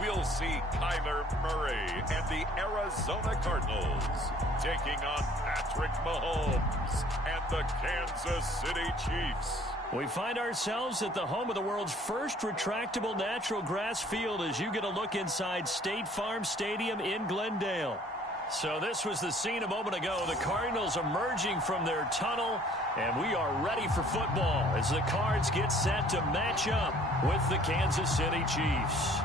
we'll see Kyler Murray and the Arizona Cardinals taking on Patrick Mahomes and the Kansas City Chiefs. We find ourselves at the home of the world's first retractable natural grass field as you get a look inside State Farm Stadium in Glendale. So this was the scene a moment ago. The Cardinals emerging from their tunnel, and we are ready for football as the Cards get set to match up with the Kansas City Chiefs.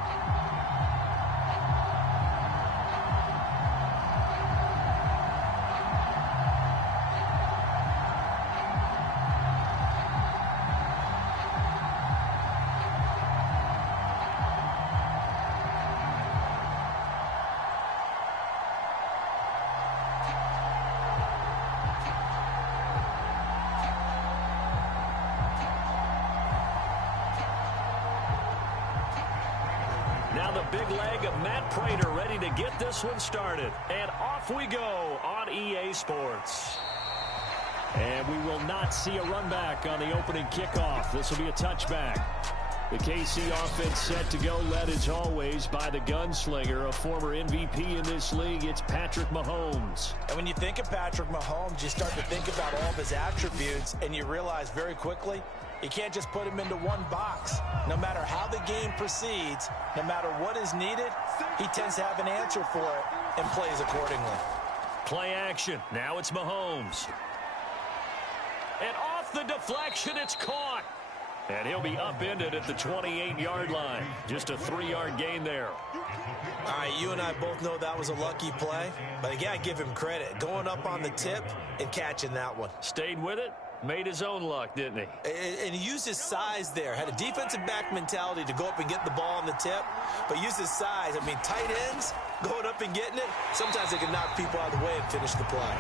Now the big leg of Matt Prater ready to get this one started. And off we go on EA Sports. And we will not see a run back on the opening kickoff. This will be a touchback. The KC offense set to go, led as always by the gunslinger, a former MVP in this league. It's Patrick Mahomes. And when you think of Patrick Mahomes, you start to think about all of his attributes, and you realize very quickly you can't just put him into one box. No matter how the game proceeds, no matter what is needed, he tends to have an answer for it and plays accordingly. Play action. Now it's Mahomes. And off the deflection, it's caught. And he'll be upended at the 28-yard line. Just a 3-yard gain there. All right, you and I both know that was a lucky play, but I got to give him credit. Going up on the tip and catching that one. Stayed with it. Made his own luck, didn't he? And he used his size there. Had a defensive back mentality to go up and get the ball on the tip, but used his size. I mean, tight ends going up and getting it, sometimes they can knock people out of the way and finish the play.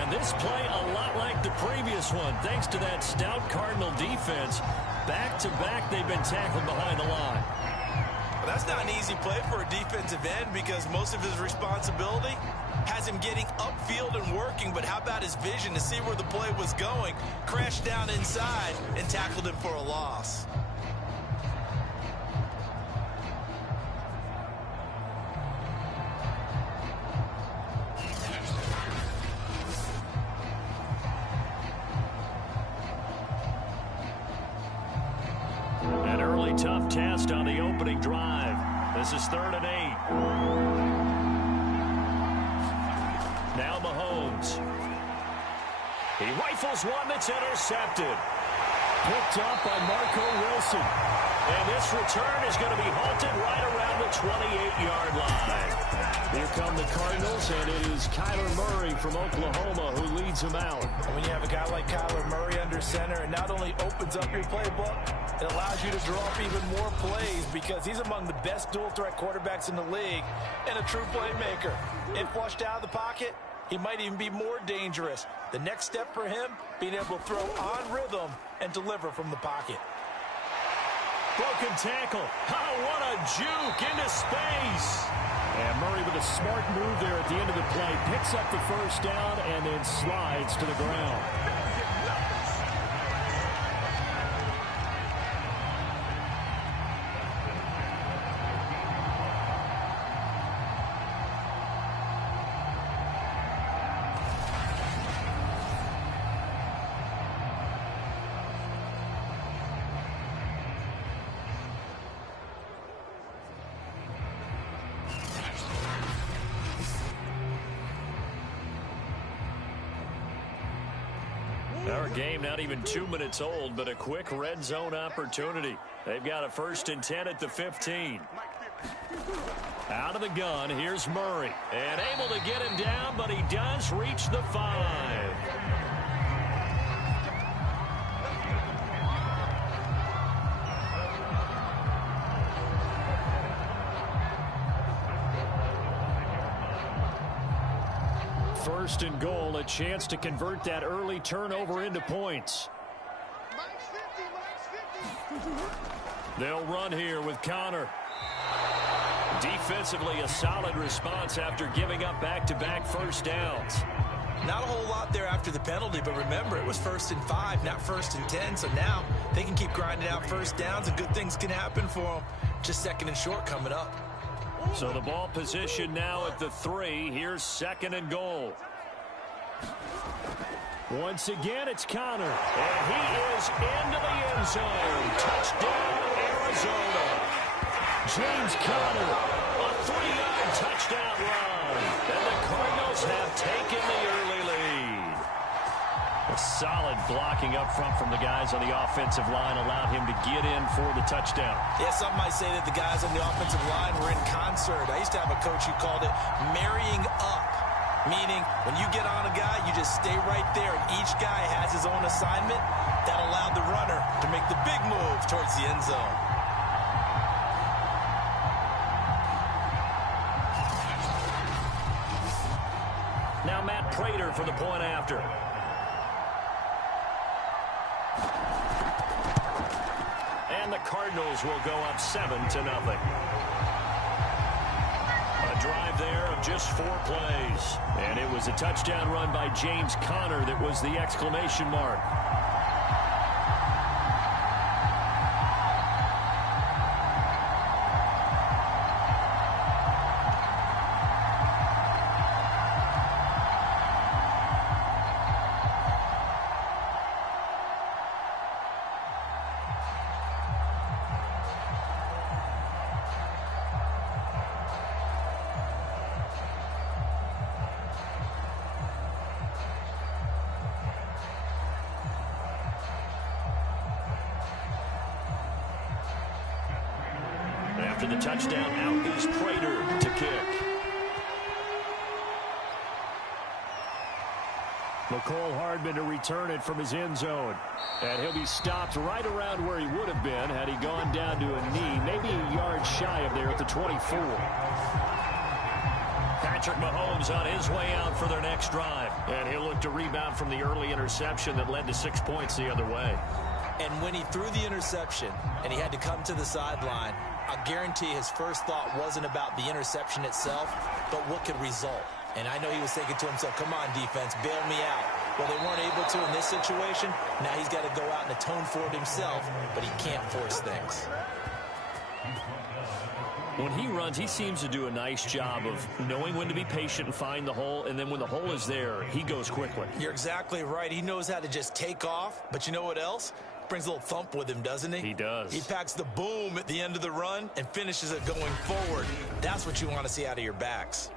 And this play a lot like the previous one, thanks to that stout Cardinal defense. Back-to-back, they've been tackled behind the line. Well, that's not an easy play for a defensive end because most of his responsibility has him getting upfield and working, but how about his vision to see where the play was going, crashed down inside, and tackled him for a loss. An early tough test on the opening drive. This is 3rd and 8. Now Mahomes. He rifles one that's intercepted. Picked up by Marco Wilson. And this return is going to be halted right around the 28-yard line. Here come the Cardinals, and it is Kyler Murray from Oklahoma who leads them out. And when you have a guy like Kyler Murray under center, it not only opens up your playbook, it allows you to draw up even more plays because he's among the best dual-threat quarterbacks in the league and a true playmaker. If flushed out of the pocket, he might even be more dangerous. The next step for him, being able to throw on rhythm and deliver from the pocket. Broken tackle. Oh, what a juke into space. And Murray with a smart move there at the end of the play. Picks up the first down and then slides to the ground. Our game not even 2 minutes old, but a quick red zone opportunity. They've got a 1st and 10 at the 15. Out of the gun, here's Murray. And able to get him down, but he does reach the 5. First and goal, a chance to convert that early turnover into points. They'll run here with Connor. Defensively, a solid response after giving up back-to-back first downs. Not a whole lot there after the penalty, but remember, it was 1st and 5, not 1st and 10, so now they can keep grinding out first downs and good things can happen for them. Just 2nd and short coming up. So the ball position now at the 3. Here's 2nd and goal. Once again, it's Connor. And he is into the end zone. Touchdown, Arizona. James Conner, a 3-yard touchdown run. And the Cardinals have taken the early lead. A solid blocking up front from the guys on the offensive line allowed him to get in for the touchdown. Yeah, some might say that the guys on the offensive line were in concert. I used to have a coach who called it marrying up, meaning when you get on a guy, you just stay right there. Each guy has his own assignment. That allowed the runner to make the big move towards the end zone. Now Matt Prater for the point after. And the Cardinals will go up 7-0. A drive there of just 4 plays. And it was a touchdown run by James Conner that was the exclamation mark. After the touchdown, out is Prater to kick. McCole Hardman to return it from his end zone. And he'll be stopped right around where he would have been had he gone down to a knee, maybe a yard shy of there at the 24. Patrick Mahomes on his way out for their next drive. And he'll look to rebound from the early interception that led to 6 points the other way. And when he threw the interception and he had to come to the sideline, I guarantee his first thought wasn't about the interception itself, but what could result. And I know he was thinking to himself, come on, defense, bail me out. Well, they weren't able to in this situation. Now he's got to go out and atone for it himself, but he can't force things. When he runs, he seems to do a nice job of knowing when to be patient and find the hole, and then when the hole is there, he goes quickly. You're exactly right. He knows how to just take off, but you know what else? Brings a little thump with him, doesn't he? He does. He packs the boom at the end of the run and finishes it going forward. That's what you want to see out of your backs.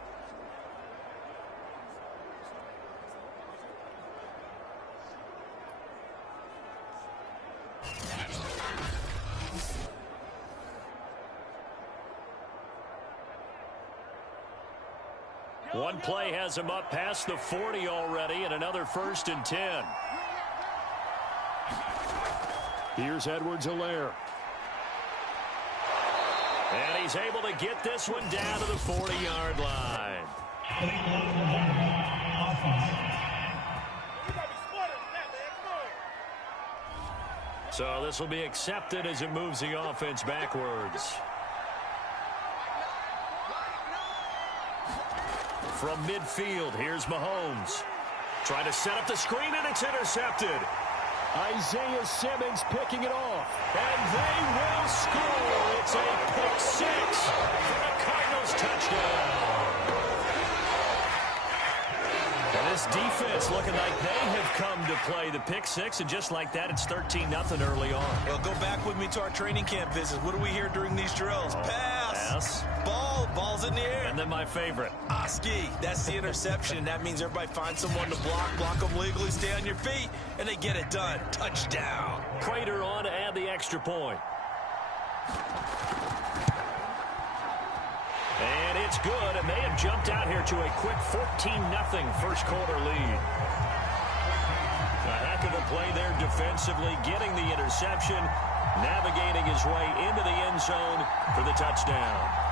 One play has him up past the 40 already, and another 1st and 10. Here's Edwards-Helaire. And he's able to get this one down to the 40-yard line. So this will be accepted as it moves the offense backwards. From midfield, here's Mahomes. Trying to set up the screen, and it's intercepted. Isaiah Simmons picking it off. And they will score. It's a pick 6 for a Cardinals touchdown. And this defense looking like they have come to play the pick 6, and just like that, it's 13-0 early on. Well, go back with me to our training camp visits. What do we hear during these drills? Pass. Ball's in the air. And then my favorite. Oski, that's the interception. That means everybody finds someone to block them legally, stay on your feet, and they get it done. Touchdown. Prater on to add the extra point. And it's good, and they have jumped out here to a quick 14-0 first quarter lead. A heck of a play there defensively, getting the interception, navigating his way into the end zone for the touchdown.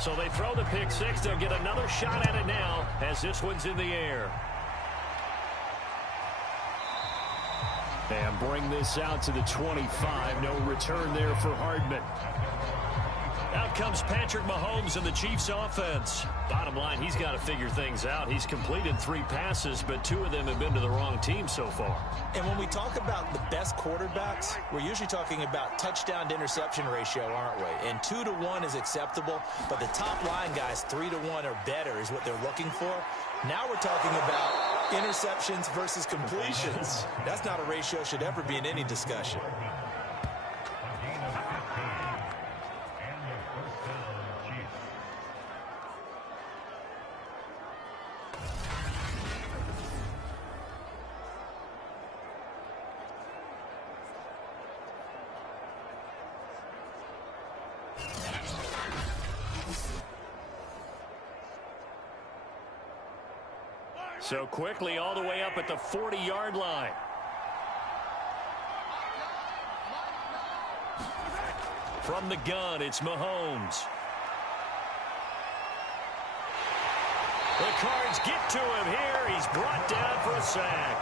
So they throw the pick six. They'll get another shot at it now as this one's in the air. And bring this out to the 25. No return there for Hardman. Out comes Patrick Mahomes and the Chiefs offense. Bottom line, he's got to figure things out. He's completed 3 passes, but 2 of them have been to the wrong team so far. And when we talk about the best quarterbacks, we're usually talking about touchdown to interception ratio, aren't we? And 2 to 1 is acceptable, but the top line guys, 3 to 1 or better is what they're looking for. Now we're talking about interceptions versus completions. That's not a ratio should ever be in any discussion. So quickly all the way up at the 40-yard line. From the gun, it's Mahomes. The Cards get to him here. He's brought down for a sack.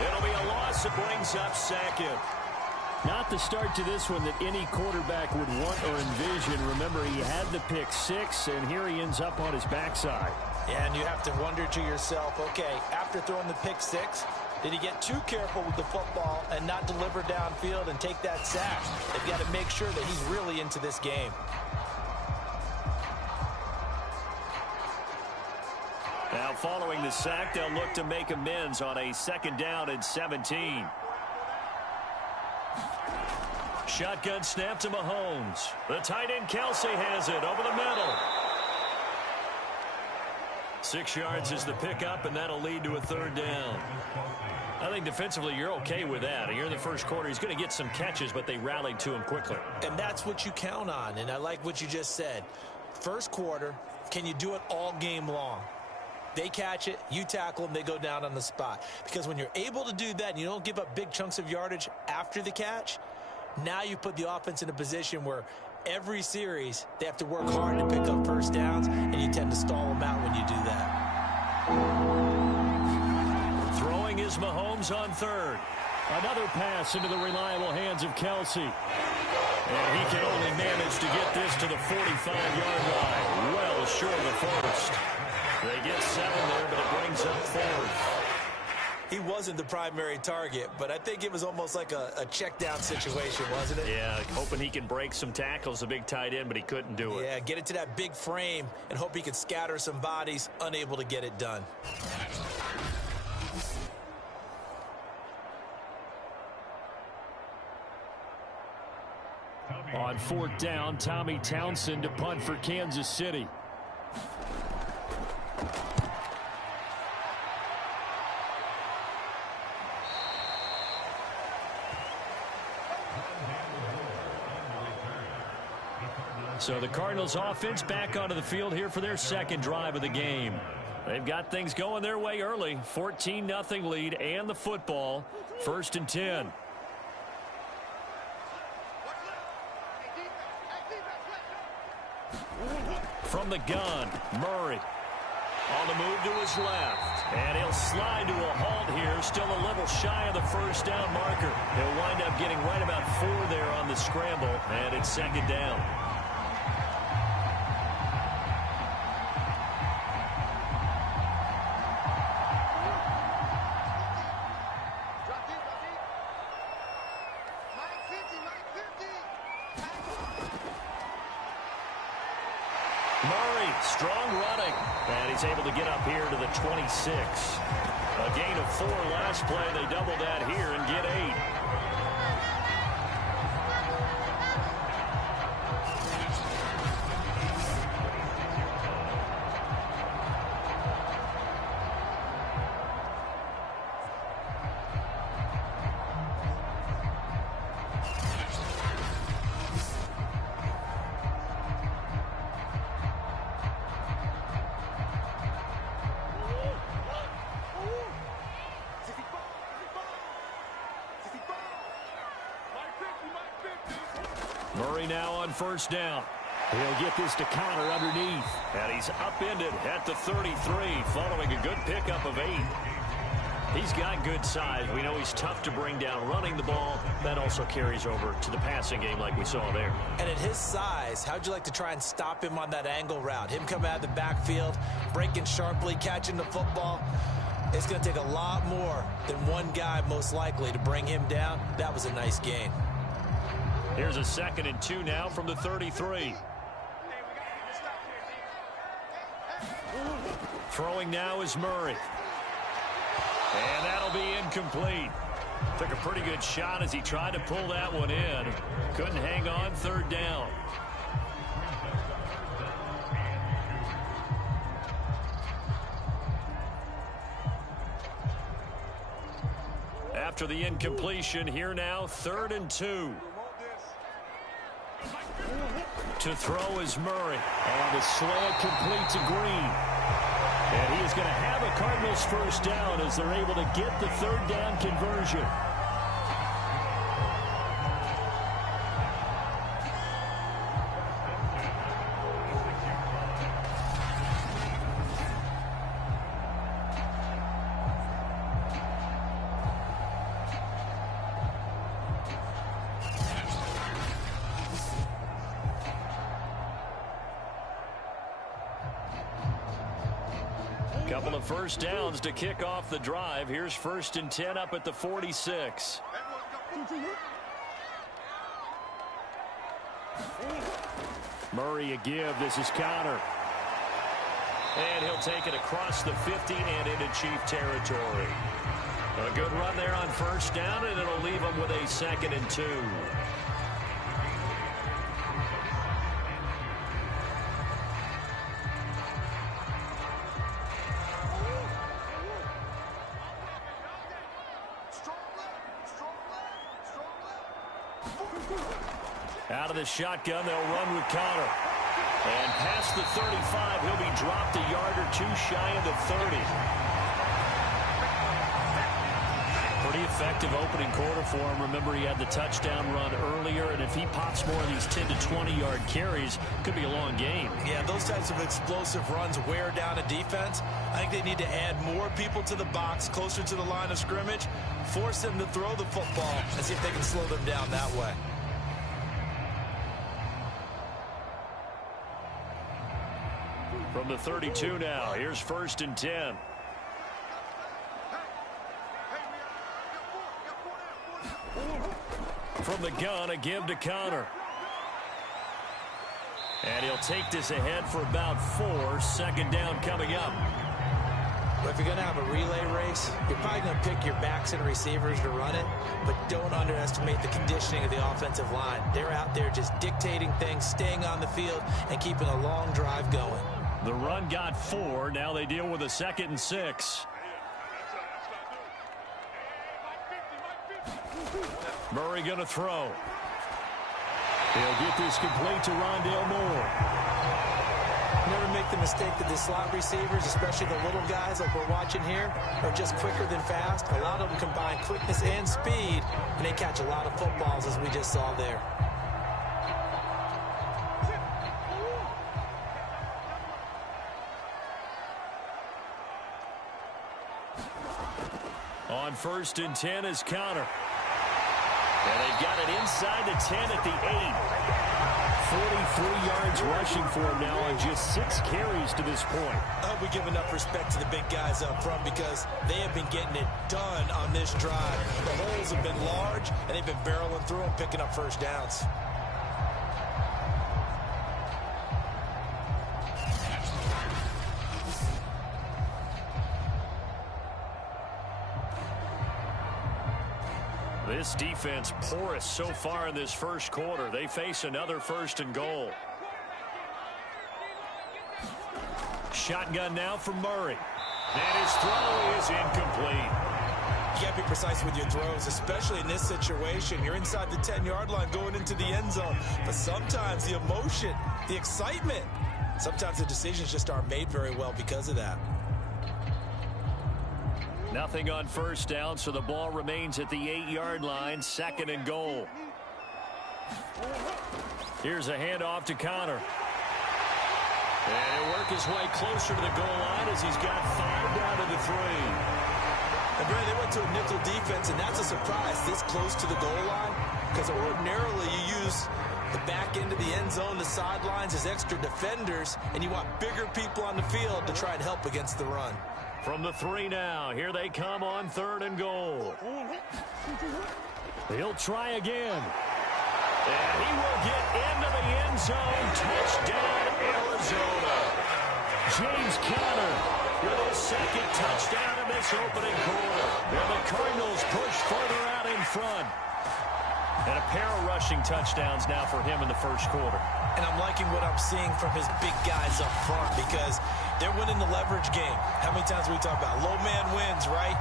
It'll be a loss that brings up second. Not the start to this one that any quarterback would want or envision. Remember, he had the pick six, and here he ends up on his backside. Yeah, and you have to wonder to yourself, okay, after throwing the pick six, did he get too careful with the football and not deliver downfield and take that sack? They've got to make sure that he's really into this game. Now, following the sack, they'll look to make amends on a 2nd down and 17. Shotgun snap to Mahomes. The tight end Kelsey has it over the middle. 6 yards is the pickup, and that'll lead to a 3rd down. I think defensively you're okay with that. Here in the first quarter, he's going to get some catches, but they rallied to him quickly. And that's what you count on, and I like what you just said. First quarter, can you do it all game long? They catch it, you tackle them, they go down on the spot. Because when you're able to do that and you don't give up big chunks of yardage after the catch, now you put the offense in a position where every series they have to work hard to pick up first downs, and you tend to stall them out when you do that. Throwing is Mahomes on 3rd. Another pass into the reliable hands of Kelsey. And he can only manage to get this to the 45-yard line. Well short of the first. They get 7 there, but it brings up 4th. He wasn't the primary target, but I think it was almost like a check down situation, wasn't it? Yeah, hoping he can break some tackles, the big tight end, but he couldn't do it. Yeah, get it to that big frame and hope he could scatter some bodies, unable to get it done. On 4th down, Tommy Townsend to punt for Kansas City. So the Cardinals offense back onto the field here for their 2nd drive of the game. They've got things going their way early. 14-0 lead and the football. 1st and 10. From the gun, Murray. On the move to his left. And he'll slide to a halt here. Still a little shy of the 1st down marker. He'll wind up getting right about 4 there on the scramble. And it's 2nd down. Murray, strong running, and he's able to get up here to the 26. A gain of 4 last play. They double that here and get 8. Murray now on 1st down. He'll get this to Connor underneath. And he's upended at the 33 following a good pickup of 8. He's got good size. We know he's tough to bring down running the ball. That also carries over to the passing game like we saw there. And at his size, how'd you like to try and stop him on that angle route? Him coming out of the backfield, breaking sharply, catching the football. It's going to take a lot more than one guy most likely to bring him down. That was a nice gain. Here's a 2nd and 2 now from the 33. Throwing now is Murray. And that'll be incomplete. Took a pretty good shot as he tried to pull that one in. Couldn't hang on, 3rd down. After the incompletion, here now, 3rd and 2. To throw is Murray. And the slant complete to Green. And he is going to have a Cardinals first down as they're able to get the 3rd down conversion. Couple of first downs to kick off the drive. Here's 1st and 10 up at the 46. Murray a give. This is Connor. And he'll take it across the 50 and into Chief territory. A good run there on 1st down, and it'll leave him with a 2nd and 2. Out of the shotgun, they'll run with Connor. And past the 35, he'll be dropped a yard or 2 shy of the 30. Pretty effective opening quarter for him. Remember, he had the touchdown run earlier, and if he pops more of these 10 to 20-yard carries, could be a long game. Yeah, those types of explosive runs wear down a defense. I think they need to add more people to the box, closer to the line of scrimmage, force them to throw the football, and see if they can slow them down that way. From the 32 now, here's 1st and 10. From the gun, a give to Connor. And he'll take this ahead for about 4. 2nd down coming up. But if you're going to have a relay race, you're probably going to pick your backs and receivers to run it, but don't underestimate the conditioning of the offensive line. They're out there just dictating things, staying on the field, and keeping a long drive going. The run got 4. Now they deal with a 2nd and 6. Murray going to throw. He'll get this complete to Rondale Moore. Never make the mistake that the slot receivers, especially the little guys like we're watching here, are just quicker than fast. A lot of them combine quickness and speed, and they catch a lot of footballs, as we just saw there. On 1st and 10 is Connor. And they've got it inside the 10 at the 8. 43 yards rushing for him now on just 6 carries to this point. I hope we give enough respect to the big guys up front because they have been getting it done on this drive. The holes have been large, and they've been barreling through and picking up first downs. This defense porous so far in this first quarter. They face another 1st and goal. Shotgun now from Murray. And his throw is incomplete. You got to be precise with your throws, especially in this situation. You're inside the 10-yard line going into the end zone. But sometimes the emotion, the excitement, sometimes the decisions just aren't made very well because of that. Nothing on 1st down, so the ball remains at the 8-yard line, 2nd and goal. Here's a handoff to Connor. And he'll work his way closer to the goal line as he's got 5 down to the 3. And Brad, they went to a nickel defense, and that's a surprise this close to the goal line, because ordinarily you use the back end of the end zone, the sidelines as extra defenders, and you want bigger people on the field to try and help against the run. From the 3 now, here they come on 3rd and goal. He'll try again. And he will get into the end zone. Touchdown, Arizona. James Conner with his 2nd touchdown in this opening quarter. And the Cardinals push further out in front. And a pair of rushing touchdowns now for him in the 1st quarter. And I'm liking what I'm seeing from his big guys up front, because they're winning the leverage game. How many times we talk about low man wins, right?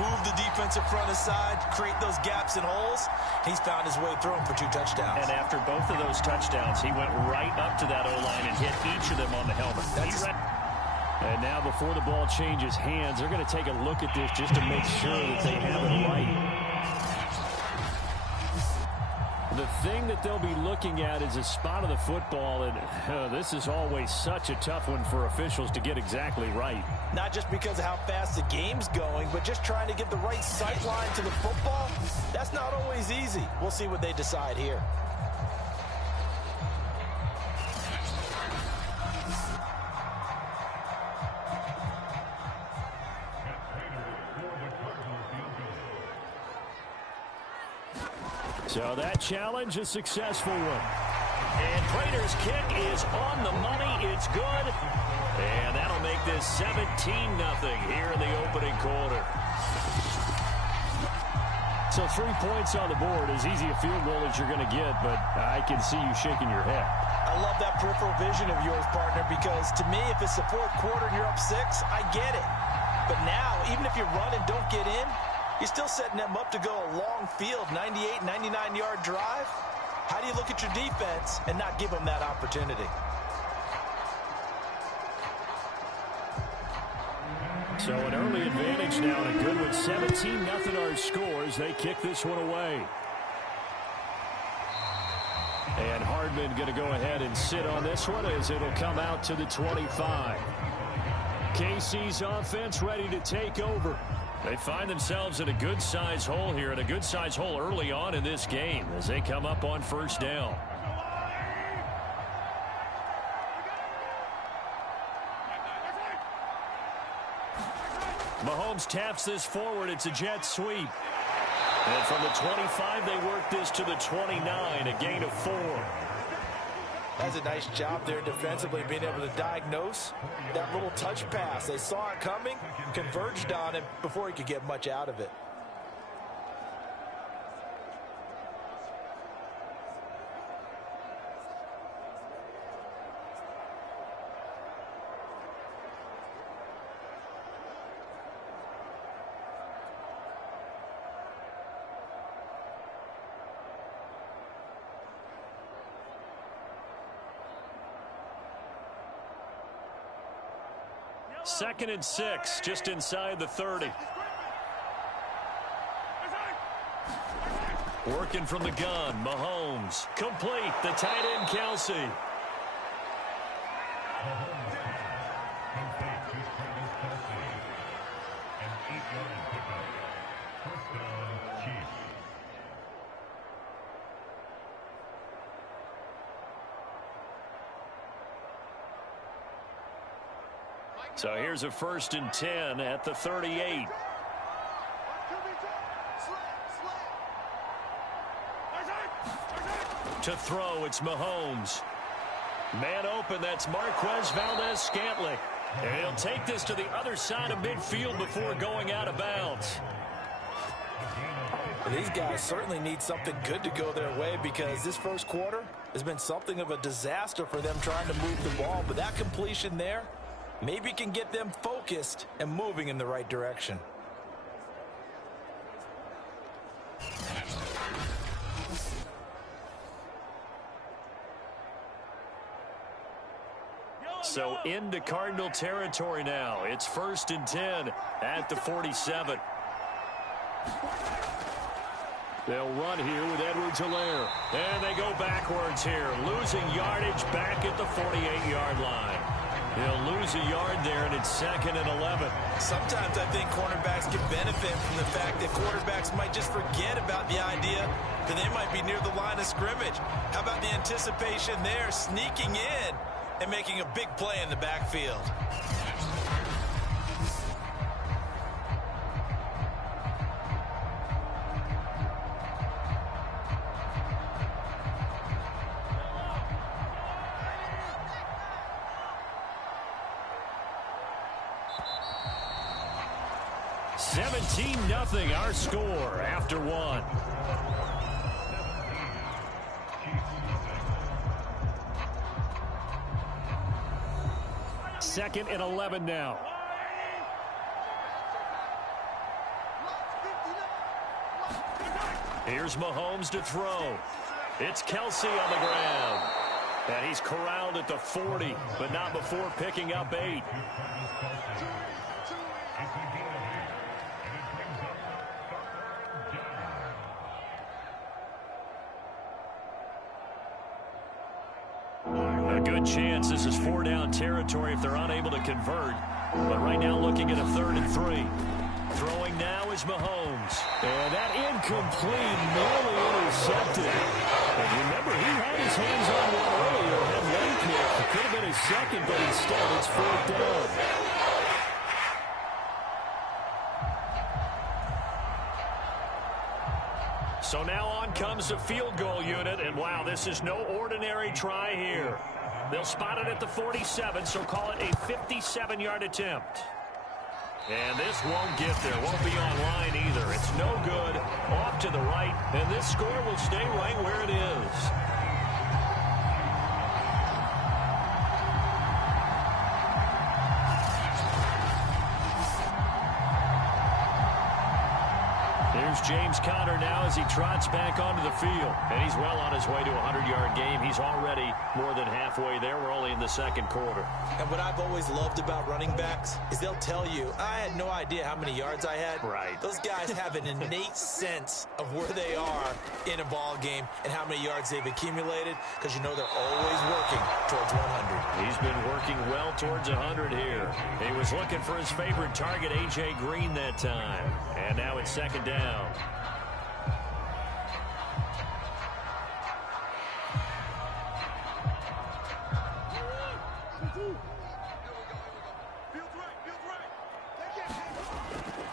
Move the defensive front aside, create those gaps and holes. He's found his way through them for 2 touchdowns. And after both of those touchdowns, he went right up to that O-line and hit each of them on the helmet. And now before the ball changes hands, they're going to take a look at this just to make sure that they have it right. The thing that they'll be looking at is a spot of the football, and this is always such a tough one for officials to get exactly right. Not just because of how fast the game's going, but just trying to get the right sight line to the football. That's not always easy. We'll see what they decide here. So that challenge, a successful one. And Prater's kick is on the money. It's good. And that'll make this 17-0 here in the opening quarter. So 3 points on the board, as easy a field goal as you're going to get, but I can see you shaking your head. I love that peripheral vision of yours, partner, because to me, if it's the 4th quarter and you're up 6, I get it. But now, even if you run and don't get in, you're still setting them up to go a long field, 98, 99-yard drive. How do you look at your defense and not give them that opportunity? So an early advantage now, and a good one. 17-0 our scores. They kick this one away. And Hardman going to go ahead and sit on this one as it'll come out to the 25. KC's offense ready to take over. They find themselves in a good-sized hole here, and a good-sized hole early on in this game as they come up on 1st down. Mahomes taps this forward. It's a jet sweep. And from the 25, they work this to the 29, a gain of 4. That's a nice job there defensively, being able to diagnose that little touch pass. They saw it coming, converged on it before he could get much out of it. Second and 6, just inside the 30. Working from the gun, Mahomes. Complete, the tight end, Kelsey. So here's a 1st and 10 at the 38. To throw, it's Mahomes. Man open, that's Marquez Valdez-Scantling. And he'll take this to the other side of midfield before going out of bounds. These guys certainly need something good to go their way, because this 1st quarter has been something of a disaster for them trying to move the ball. But that completion there maybe can get them focused and moving in the right direction. So into Cardinal territory now. It's 1st and 10 at the 47. They'll run here with Edwards-Helaire. And they go backwards here, losing yardage back at the 48-yard line. They'll lose a yard there, and it's 2nd and 11. Sometimes I think cornerbacks can benefit from the fact that quarterbacks might just forget about the idea that they might be near the line of scrimmage. How about the anticipation there, sneaking in and making a big play in the backfield? Nothing our score after one. Second and 11 now. Here's Mahomes to throw. It's Kelsey on the ground. And he's corralled at the 40, but not before picking up 8. Good chance this is 4-down territory if they're unable to convert. But right now looking at a 3rd and 3. Throwing now is Mahomes. And that incomplete, nearly intercepted. And remember, he had his hands on one earlier, had one pick. It could have been his second, but instead it's 4th down. So now on comes the field goal unit. And wow, this is no ordinary try here. They'll spot it at the 47, so call it a 57-yard attempt. And this won't get there. Won't be on line either. It's no good. Off to the right, and this score will stay right where it is. Here's James Conner now as he trots back onto the field. And he's well on his way to a 100-yard game. He's already more than halfway there. We're only in the 2nd quarter. And what I've always loved about running backs is they'll tell you, I had no idea how many yards I had. Right. Those guys have an innate sense of where they are in a ball game and how many yards they've accumulated, because you know they're always working towards 100. He's been working well towards 100 here. He was looking for his favorite target, A.J. Green, that time. And now it's 2nd down.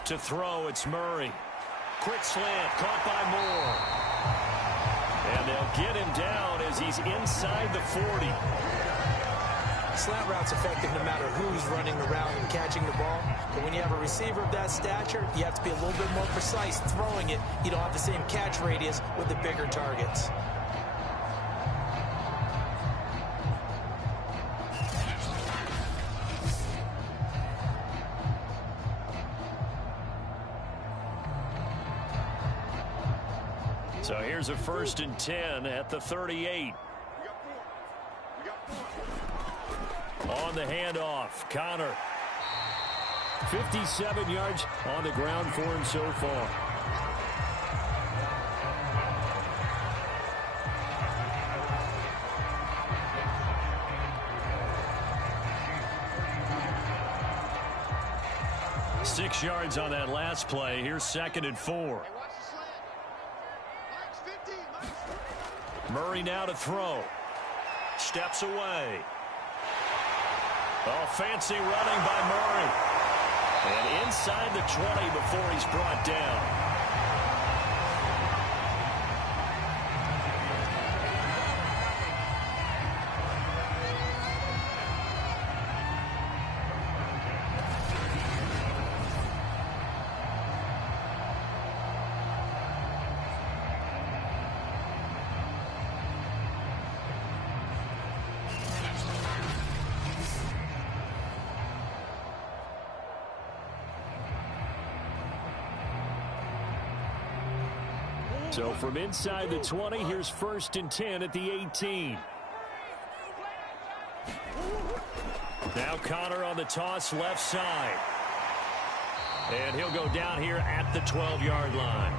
To throw, it's Murray. Quick slant, caught by Moore. And they'll get him down as he's inside the 40. Slant route's effective no matter who's running the route and catching the ball. But when you have a receiver of that stature, you have to be a little bit more precise throwing it. You don't have the same catch radius with the bigger targets. So here's a 1st and 10 at the 38. On the handoff, Conner. 57 yards on the ground for him so far. Six yards on that last play. Here's 2nd and 4. Murray now to throw. Steps away. Oh, fancy running by Murray. And inside the 20 before he's brought down. So from inside the 20, here's 1st and 10 at the 18. Now Conner on the toss left side. And he'll go down here at the 12-yard line.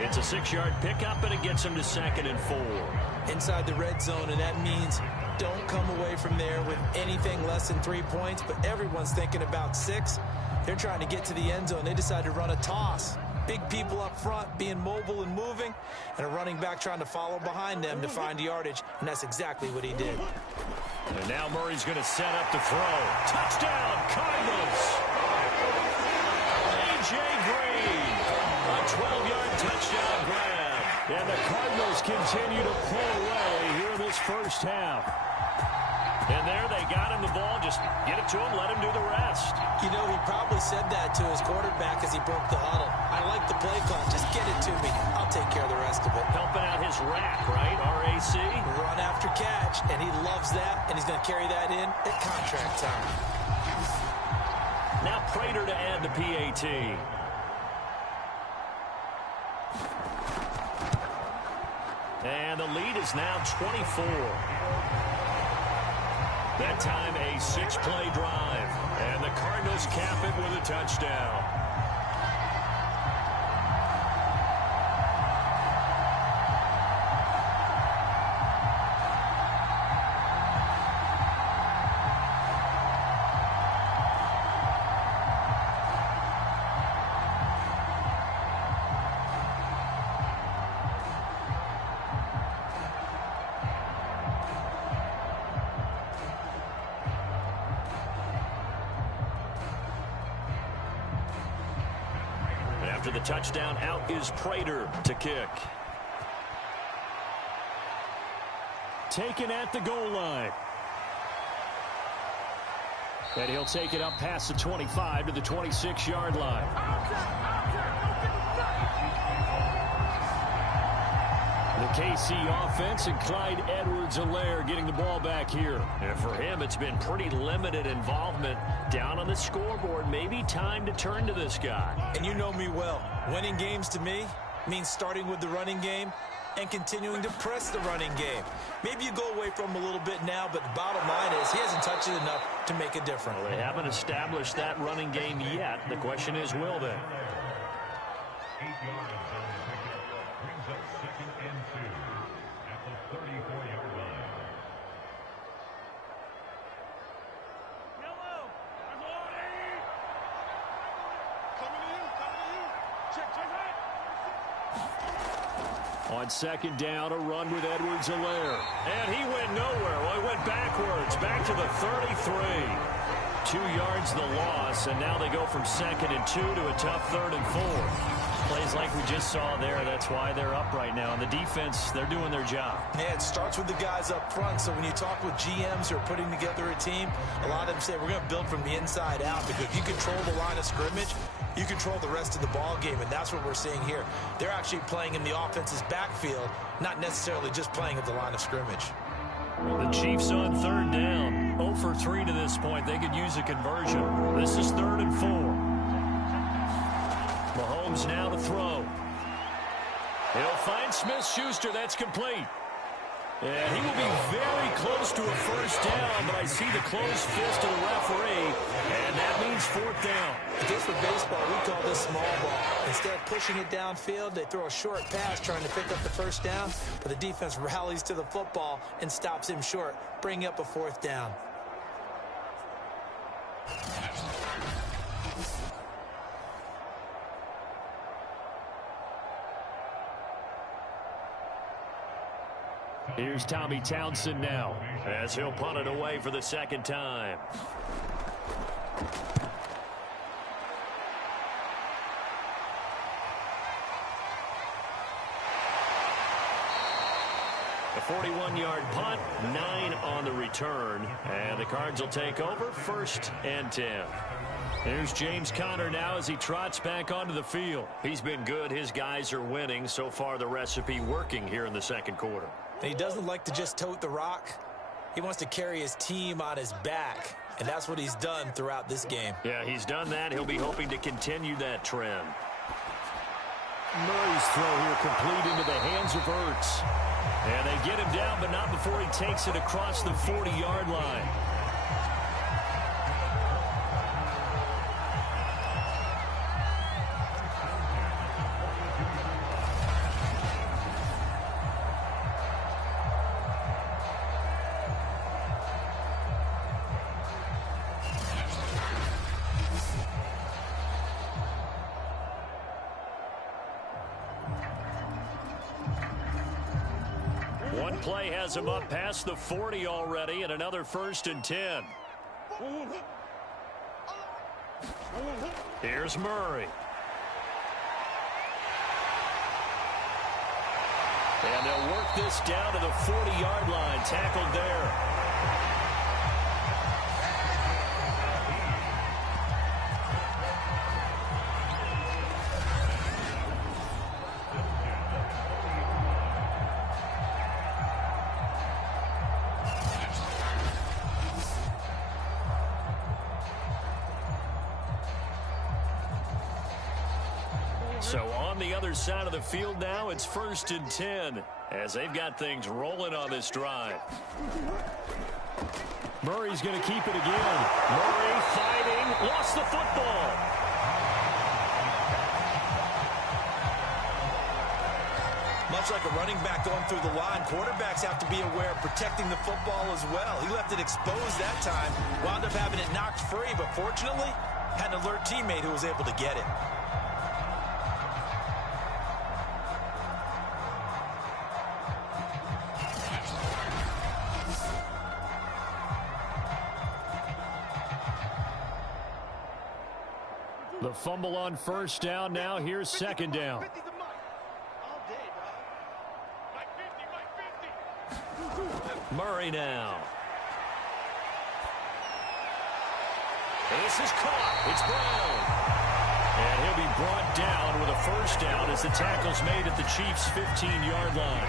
It's a 6-yard pickup, and it gets him to 2nd and 4. Inside the red zone, and that means don't come away from there with anything less than 3 points, but everyone's thinking about 6. They're trying to get to the end zone. They decide to run a toss. Big people up front being mobile and moving, and a running back trying to follow behind them to find yardage, and that's exactly what he did. And now Murray's going to set up to throw. Touchdown, Cardinals! A.J. Green, a 12-yard touchdown grab. And the Cardinals continue to pull away here in this first half. And there they got him the ball. Just get it to him, let him do the rest. You know, he probably said that to his quarterback as he broke the huddle. I like the play call. Just get it to me. I'll take care of the rest of it. Helping out his rack, right? RAC. Run after catch, and he loves that, and he's going to carry that in at contract time. Now Prater to add the PAT. And the lead is now 24. That time a 6-play drive. And the Cardinals cap it with a touchdown. After the touchdown, out is Prater to kick. Taken at the goal line. And he'll take it up past the 25 to the 26-yard line. The KC offense and Clyde Edwards-Helaire getting the ball back here. And for him, it's been pretty limited involvement down on the scoreboard. Maybe time to turn to this guy. And you know me well. Winning games to me means starting with the running game and continuing to press the running game. Maybe you go away from him a little bit now, but the bottom line is he hasn't touched it enough to make a difference. Well, they haven't established that running game yet. The question is, will they? 8 yards on the pickup. Brings up 2nd and 2 at the 34-yard line. Yellow. Coming to you. Check. On 2nd down, a run with Edwards-Helaire. And he went nowhere. Well, he went backwards, back to the 33. 2 yards the loss, and now they go from 2nd and 2 to a tough 3rd and 4. Plays like we just saw there. That's why they're up right now. And the defense, they're doing their job. Yeah, it starts with the guys up front. So when you talk with GMs who are putting together a team, a lot of them say we're going to build from the inside out, because if you control the line of scrimmage, you control the rest of the ball game, and that's what we're seeing here. They're actually playing in the offense's backfield, not necessarily just playing at the line of scrimmage. The Chiefs on 3rd down. 0 for 3 to this point. They could use a conversion. This is 3rd and 4. Mahomes now to throw. He'll find Smith-Schuster. That's complete. And he will be very close to a first down, but I see the closed fist of the referee, and that means 4th down. If this were baseball, we call this small ball. Instead of pushing it downfield, they throw a short pass trying to pick up the first down, but the defense rallies to the football and stops him short, bringing up a 4th down. Here's Tommy Townsend now, as he'll punt it away for the 2nd time. A 41-yard punt, 9 on the return, and the Cards will take over 1st and 10. Here's James Conner now as he trots back onto the field. He's been good. His guys are winning. So far, the recipe working here in the 2nd quarter. And he doesn't like to just tote the rock. He wants to carry his team on his back, and that's what he's done throughout this game. Yeah, he's done that. He'll be hoping to continue that trend. Murray's throw here complete into the hands of Ertz. And they get him down, but not before he takes it across the 40-yard line. One play has him up past the 40 already, and another 1st and 10. Here's Murray. And they'll work this down to the 40-yard line. Tackled there. So on the other side of the field now, it's 1st and 10 as they've got things rolling on this drive. Murray's going to keep it again. Murray fighting, lost the football. Much like a running back going through the line, quarterbacks have to be aware of protecting the football as well. He left it exposed that time, wound up having it knocked free, but fortunately, had an alert teammate who was able to get it. The fumble on 1st down. Now here's 2nd down. Murray now. This is caught. It's Brown. And he'll be brought down with a 1st down as the tackle's made at the Chiefs' 15-yard line.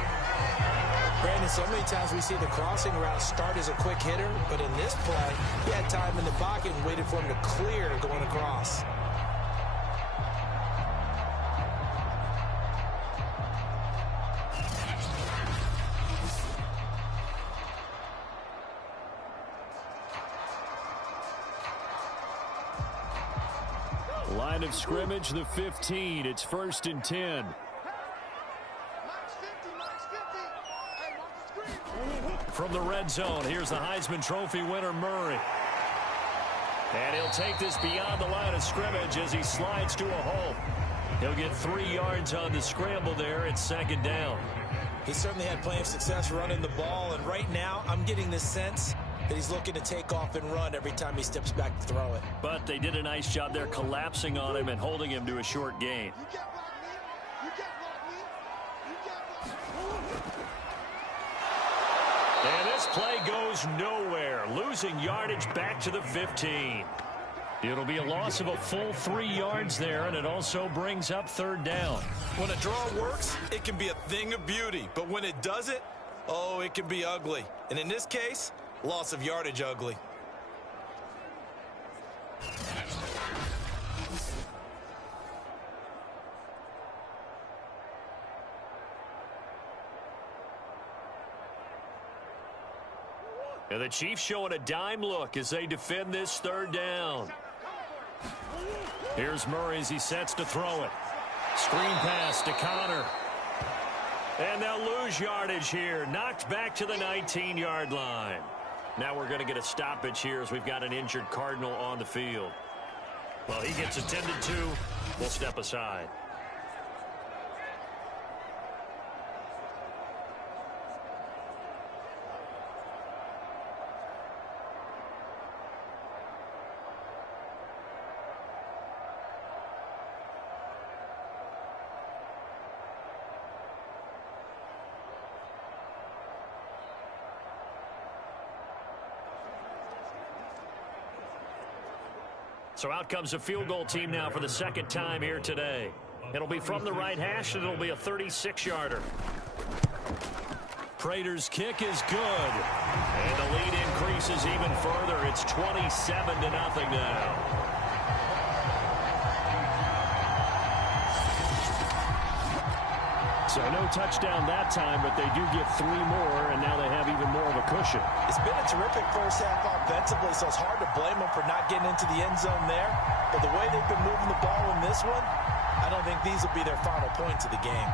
Brandon, so many times we see the crossing route start as a quick hitter, but in this play, he had time in the pocket and waited for him to clear going across. Line of scrimmage, the 15. It's 1st and 10. From the red zone, here's the Heisman Trophy winner, Murray. And he'll take this beyond the line of scrimmage as he slides to a hole. He'll get 3 yards on the scramble there. It's 2nd down. He certainly had plenty of success running the ball, and right now I'm getting the sense that he's looking to take off and run every time he steps back to throw it. But they did a nice job there collapsing on him and holding him to a short gain. And this play goes nowhere, losing yardage back to the 15. It'll be a loss of a full 3 yards there, and it also brings up 3rd down. When a draw works, it can be a thing of beauty, but when it doesn't, oh, it can be ugly. And in this case, loss of yardage ugly. And the Chiefs showing a dime look as they defend this 3rd down. Here's Murray as he sets to throw it. Screen pass to Connor. And they'll lose yardage here. Knocked back to the 19-yard line. Now we're going to get a stoppage here as we've got an injured Cardinal on the field. Well, he gets attended to. We'll step aside. So out comes a field goal team now for the 2nd time here today. It'll be from the right hash, and it'll be a 36-yarder. Prater's kick is good. And the lead increases even further. It's 27-0 now. So no touchdown that time, but they do get 3 more, and now they have even more of a cushion. It's been a terrific first half offensively, so it's hard to blame them for not getting into the end zone there. But the way they've been moving the ball in this one, I don't think these will be their final points of the game.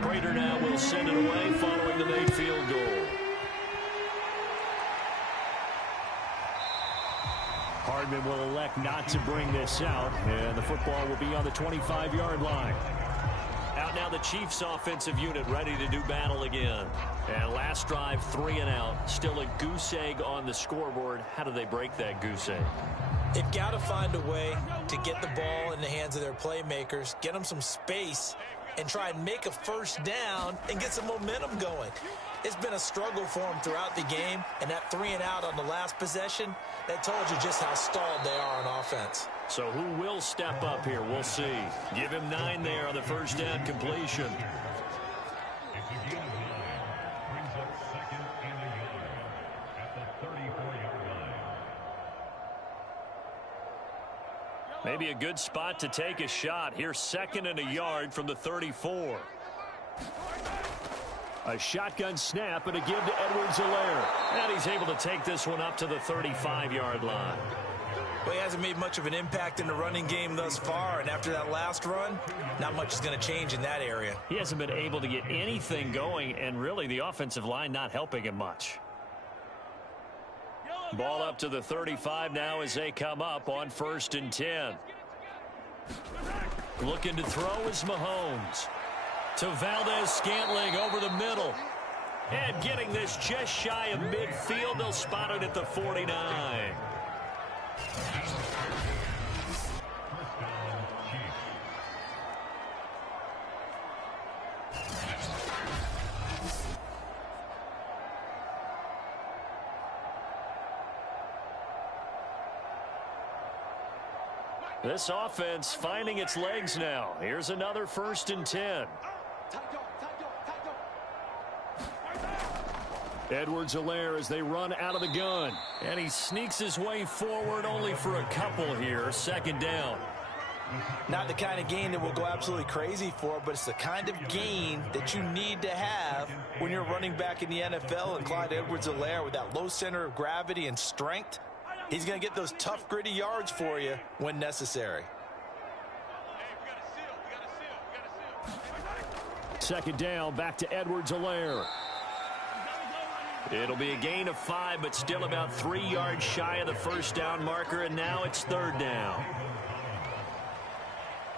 Prater now will send it away following the made field goal. Hardman will elect not to bring this out, and the football will be on the 25-yard line. Out now the Chiefs offensive unit ready to do battle again. And last drive, 3 and out. Still a goose egg on the scoreboard. How do they break that goose egg? They've got to find a way to get the ball in the hands of their playmakers, get them some space, and try and make a first down and get some momentum going. It's been a struggle for them throughout the game, and that 3 and out on the last possession, that told you just how stalled they are on offense. So who will step up here? We'll see. Give him 9 there on the first down completion. It's a gain of 9. Brings up 2nd and a yard at the 34-yard line. Maybe a good spot to take a shot. Here's 2nd and a yard from the 34. A shotgun snap and a give to Edwards-Helaire. And he's able to take this one up to the 35-yard line. Well, he hasn't made much of an impact in the running game thus far, and after that last run, not much is going to change in that area. He hasn't been able to get anything going, and really the offensive line not helping him much. Ball up to the 35 now as they come up on 1st and 10. Looking to throw is Mahomes. To Valdez-Scantling over the middle. And getting this just shy of midfield. They'll spot it at the 49. This offense finding its legs now. Here's another 1st and 10. Edwards-Helaire as they run out of the gun. And he sneaks his way forward only for a couple here. 2nd down. Not the kind of gain that will go absolutely crazy for, but it's the kind of gain that you need to have when you're running back in the NFL. And Clyde Edwards-Helaire, with that low center of gravity and strength, he's going to get those tough, gritty yards for you when necessary. 2nd down, back to Edwards-Helaire. It'll be a gain of 5, but still about 3 yards shy of the first down marker, and now it's 3rd down.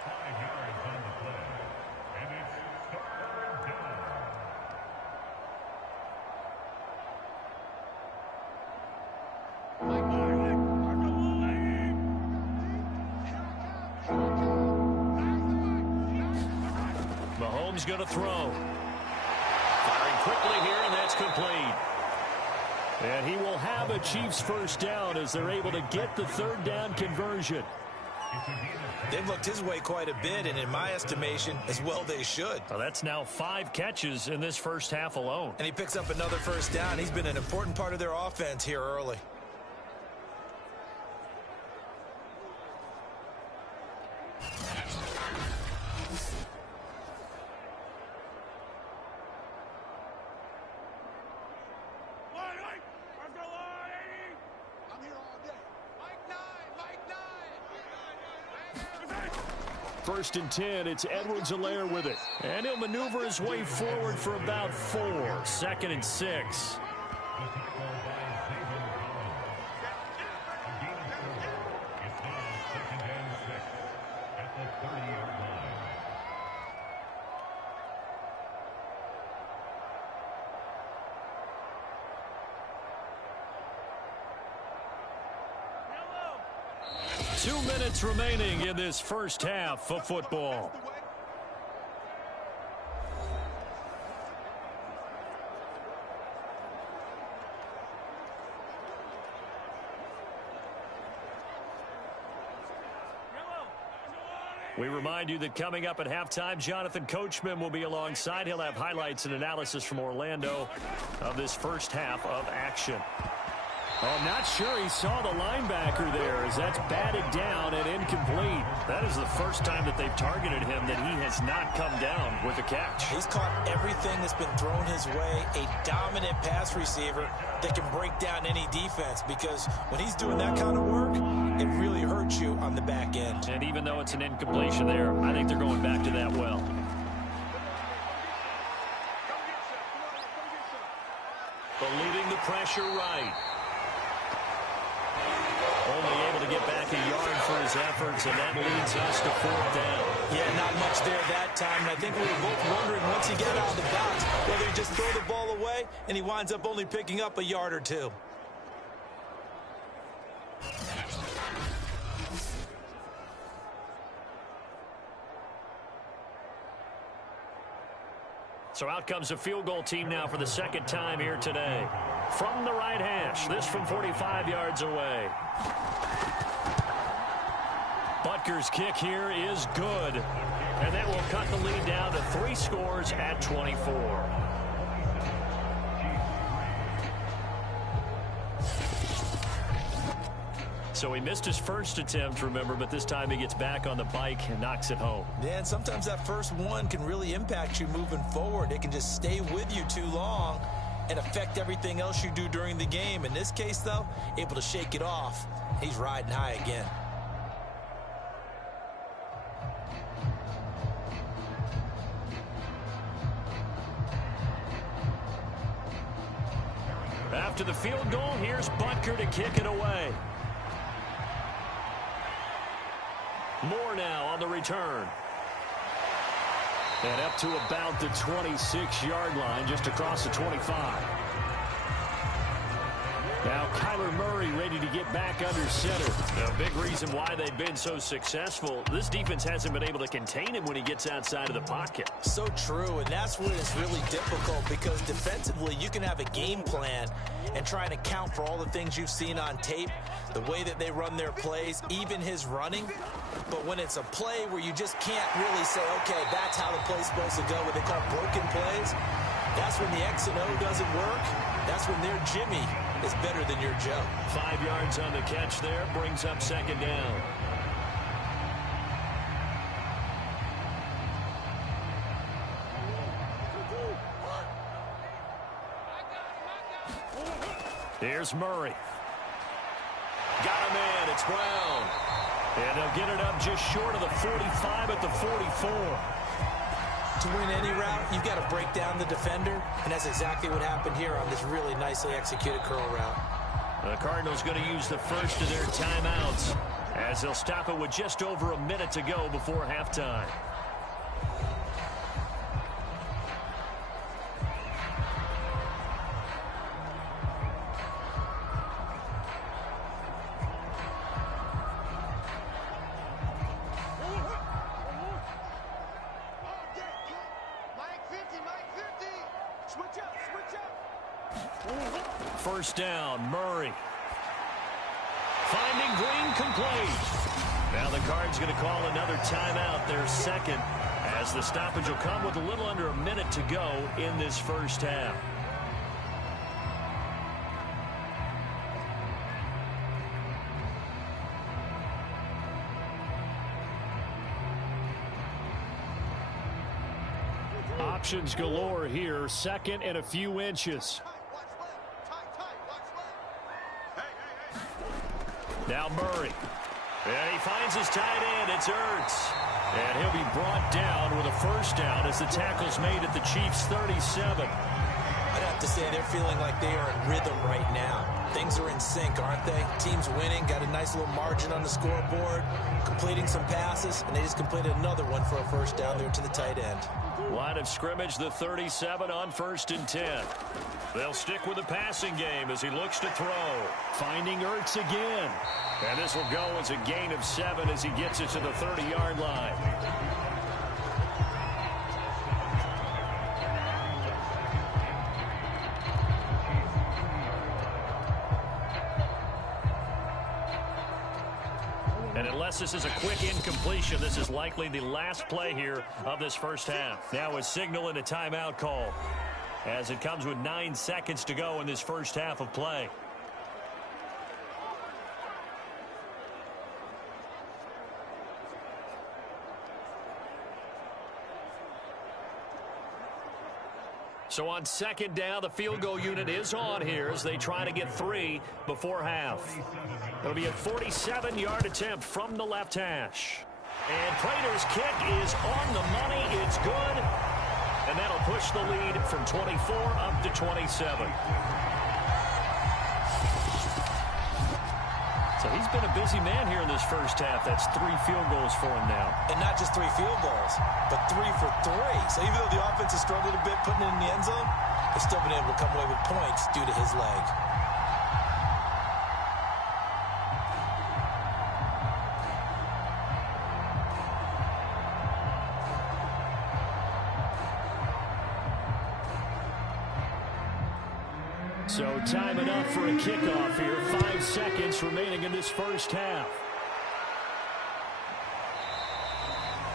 5 yards on the play, and it's 3rd down. Mahomes going to throw. Firing quickly here, and that's complete. And he will have a Chiefs first down as they're able to get the 3rd down conversion. They've looked his way quite a bit, and in my estimation, as well they should. Well, that's now 5 catches in this first half alone. And he picks up another first down. He's been an important part of their offense here early. First and 10, it's Edwards-Helaire with it. And he'll maneuver his way forward for about 4. 2nd and 6. Two minutes remaining in this first half of football. We remind you that coming up at halftime, Jonathan Coachman will be alongside. He'll have highlights and analysis from Orlando of this first half of action. Oh, I'm not sure he saw the linebacker there as that's batted down and incomplete. That is the first time that they've targeted him that he has not come down with a catch. He's caught everything that's been thrown his way. A dominant pass receiver that can break down any defense, because when he's doing that kind of work, it really hurts you on the back end. And even though it's an incompletion there, I think they're going back to that well. Believing the pressure right. Only able to his efforts, and that leads us to 4th down. Yeah, not much there that time. And I think we were both wondering once he got out of the box whether he just throw the ball away and he winds up only picking up a yard or two. So out comes the field goal team now for the second time here today. From the right hash, this from 45 yards away. Butker's kick here is good. And that will cut the lead down to 3 scores at 24. So he missed his first attempt, remember, but this time he gets back on the bike and knocks it home. Yeah, and sometimes that first one can really impact you moving forward. It can just stay with you too long and affect everything else you do during the game. In this case, though, able to shake it off. He's riding high again. After the field goal, here's Butker to kick it away. Moore now on the return. And up to about the 26-yard line, just across the 25. Now Kyler Murray ready to get back under center. A big reason why they've been so successful. This defense hasn't been able to contain him when he gets outside of the pocket. So true, and that's when it's really difficult because defensively you can have a game plan and try and account for all the things you've seen on tape, the way that they run their plays, even his running. But when it's a play where you just can't really say, okay, that's how the play's supposed to go, what they call broken plays, that's when the X and O doesn't work. That's when their Jimmy is better than your Joe. 5 yards on the catch there, brings up second down. Here's Murray. Got him in. It's Brown. And they'll get it up just short of the 45 at the 44. To win any route, you've got to break down the defender, and that's exactly what happened here on this really nicely executed curl route. The Cardinals going to use the first of their timeouts as they'll stop it with just over a minute to go before halftime. First down, Murray. Finding Green complete. Now the Cards going to call another timeout, their second, as the stoppage will come with a little under a minute to go in this first half. Options galore here, second and a few inches. Now Murray. And he finds his tight end. It's Ertz. And he'll be brought down with a first down as the tackle's made at the Chiefs' 37. I'd have to say they're feeling like they are in rhythm right now. Things are in sync, aren't they? Team's winning, got a nice little margin on the scoreboard, completing some passes, and they just completed another one for a first down there to the tight end. Line of scrimmage, the 37 on 1st and 10. They'll stick with the passing game as he looks to throw. Finding Ertz again. And this will go as a gain of 7 as he gets it to the 30-yard line. And unless this is a quick incompletion, this is likely the last play here of this first half. Now a signal and a timeout call as it comes with 9 seconds to go in this first half of play. So on second down, the field goal unit is on here as they try to get 3 before half. It'll be a 47-yard attempt from the left hash. And Prater's kick is on the money. It's good. And that'll push the lead from 24 up to 27. So he's been a busy man here in this first half. That's 3 field goals for him now. And not just 3 field goals, but 3 for 3. So even though the offense has struggled a bit putting it in the end zone, they've still been able to come away with points due to his leg. So time enough for a kickoff here. 5 seconds remaining in this first half.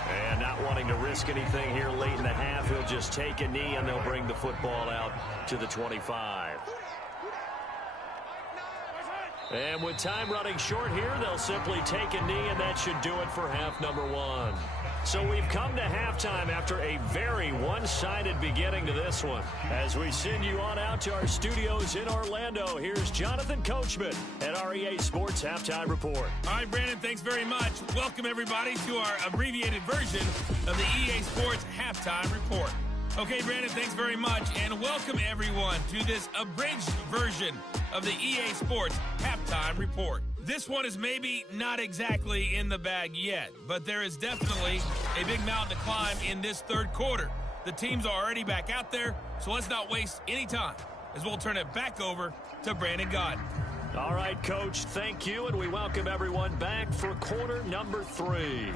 And not wanting to risk anything here late in the half, he'll just take a knee and they'll bring the football out to the 25. And with time running short here, they'll simply take a knee, and that should do it for half number 1. So we've come to halftime after a very one-sided beginning to this one. As we send you on out to our studios in Orlando, here's Jonathan Coachman at our EA Sports Halftime Report. All right, Brandon, thanks very much. Welcome, everybody, to our abbreviated version of the EA Sports Halftime Report. Okay, Brandon, thanks very much, and welcome, everyone, to this abridged version of the EA Sports Halftime Report. This one is maybe not exactly in the bag yet, but there is definitely a big mountain to climb in this third quarter. The teams are already back out there, so let's not waste any time as we'll turn it back over to Brandon Godden. All right, Coach, thank you, and we welcome everyone back for quarter number 3.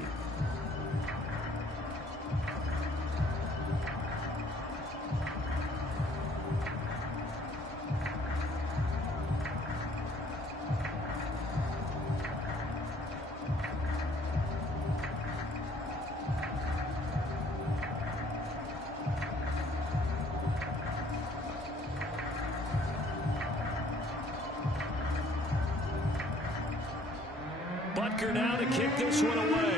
Butker now to kick this one away.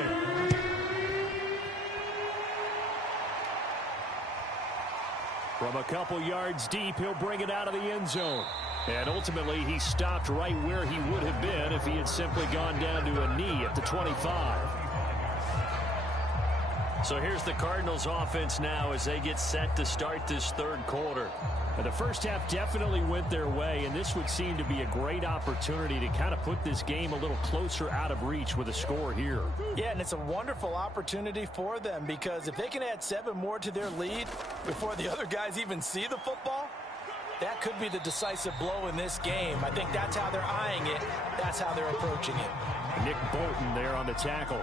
From a couple yards deep, he'll bring it out of the end zone. And ultimately, he stopped right where he would have been if he had simply gone down to a knee at the 25. So here's the Cardinals offense now as they get set to start this third quarter. And the first half definitely went their way, and this would seem to be a great opportunity to kind of put this game a little closer out of reach with a score here. Yeah, and it's a wonderful opportunity for them, because if they can add 7 more to their lead before the other guys even see the football, that could be the decisive blow in this game. I think that's how they're eyeing it. That's how they're approaching it. Nick Bolton there on the tackle.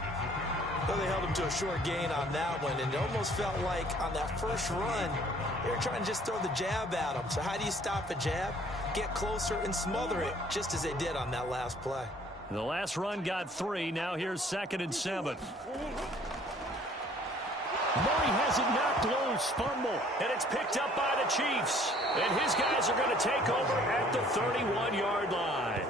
Well, they held him to a short gain on that one, and it almost felt like on that first run, they were trying to just throw the jab at him. So how do you stop a jab? Get closer and smother it, just as they did on that last play. The last run got 3. Now here's 2nd and 7. Murray has it knocked loose, fumble, and it's picked up by the Chiefs. And his guys are going to take over at the 31-yard line.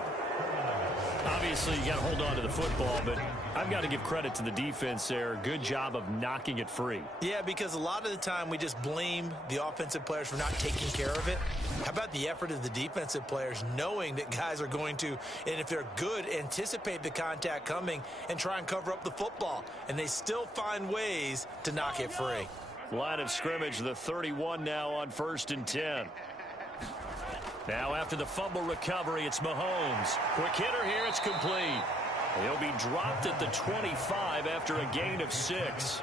Obviously, you got to hold on to the football, but I've got to give credit to the defense there. Good job of knocking it free. Yeah, because a lot of the time we just blame the offensive players for not taking care of it. How about the effort of the defensive players knowing that guys are going to, and if they're good, anticipate the contact coming and try and cover up the football. And they still find ways to knock it free. Line of scrimmage, the 31 now on 1st and 10. Now after the fumble recovery, it's Mahomes. Quick hitter here, it's complete. He'll be dropped at the 25 after a gain of 6.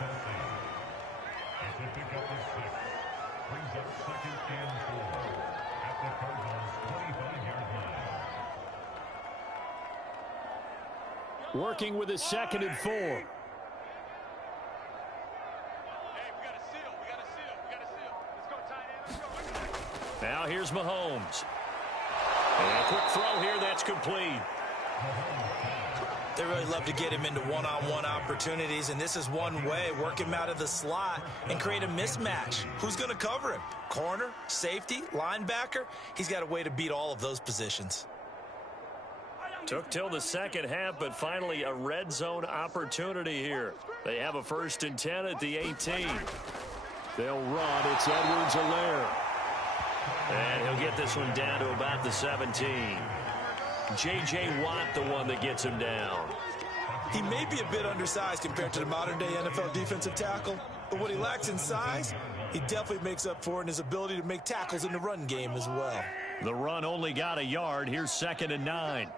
Working with a 2nd and 4. Now here's Mahomes. And a quick throw here, that's complete. They really love to get him into one-on-one opportunities, and this is one way, work him out of the slot and create a mismatch. Who's going to cover him? Corner, safety, linebacker? He's got a way to beat all of those positions. Took till the second half, but finally a red zone opportunity here. They have a 1st and 10 at the 18. They'll run. It's Edwards-Helaire. And he'll get this one down to about the 17. J.J. Watt, the one that gets him down. He may be a bit undersized compared to the modern-day NFL defensive tackle, but what he lacks in size, he definitely makes up for in his ability to make tackles in the run game as well. The run only got a yard. Here's 2nd and 9.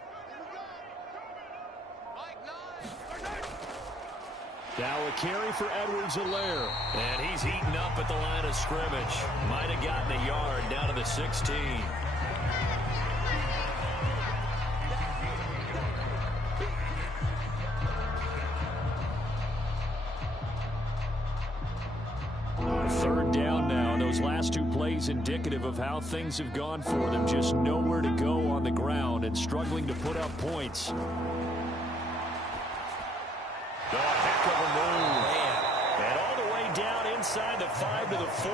Now a carry for Edwards-Helaire. And he's heating up at the line of scrimmage. Might have gotten a yard down to the 16. Third down now, and those last two plays indicative of how things have gone for them. Just nowhere to go on the ground and struggling to put up points. Oh, heck of a move. And all the way down inside the 5 to the 4.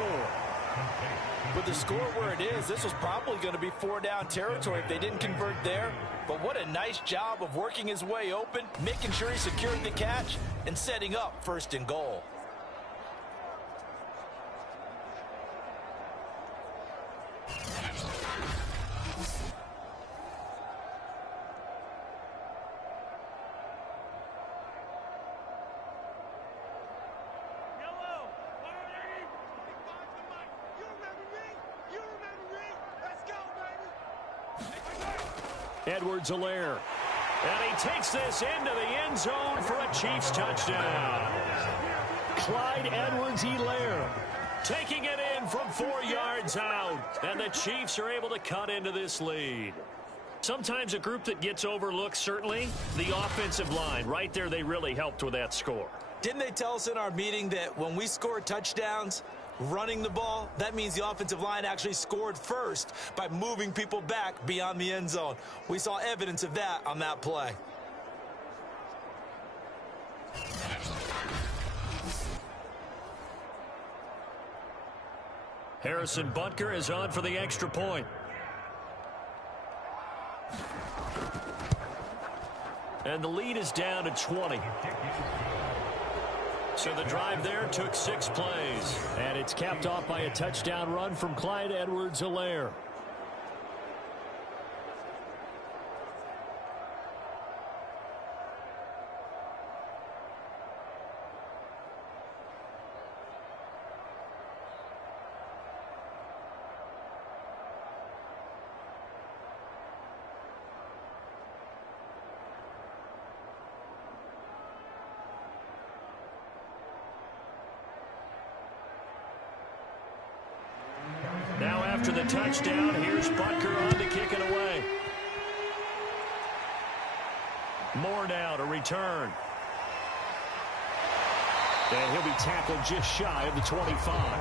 With the score where it is, this was probably going to be 4-down territory if they didn't convert there. But what a nice job of working his way open, making sure he secured the catch, and setting up 1st and goal. Edwards-Helaire. And he takes this into the end zone for a Chiefs touchdown. Clyde Edwards-Helaire taking it in from 4 yards out. And the Chiefs are able to cut into this lead. Sometimes a group that gets overlooked, certainly, the offensive line. Right there, they really helped with that score. Didn't they tell us in our meeting that when we score touchdowns, running the ball, that means the offensive line actually scored first by moving people back beyond the end zone. We saw evidence of that on that play. Harrison Butker is on for the extra point. And the lead is down to 20. So the drive there took 6 plays. And it's capped off by a touchdown run from Clyde Edwards-Helaire. Now after the touchdown, here's Butker on to kick it away. Moore now to return. And he'll be tackled just shy of the 25.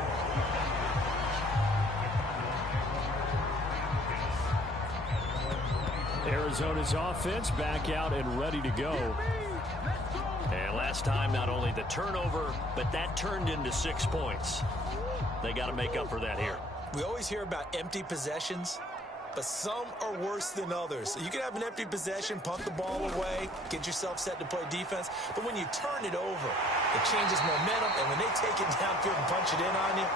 Arizona's offense back out and ready to go. And last time, not only the turnover, but that turned into 6 points. They got to make up for that here. We always hear about empty possessions, but some are worse than others. You can have an empty possession, punt the ball away, get yourself set to play defense, but when you turn it over, it changes momentum, and when they take it downfield and punch it in on you,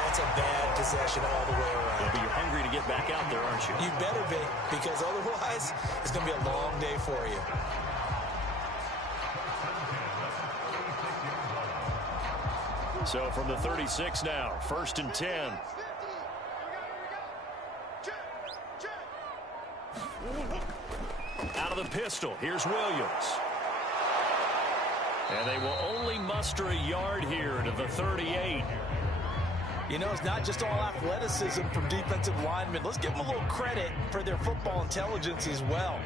that's a bad possession all the way around. Yeah, but you're hungry to get back out there, aren't you? You better be, because otherwise, it's going to be a long day for you. So from the 36 now, 1st and 10. Out of the pistol, here's Williams. And they will only muster a yard here to the 38. You know, it's not just all athleticism from defensive linemen. Let's give them a little credit for their football intelligence as well.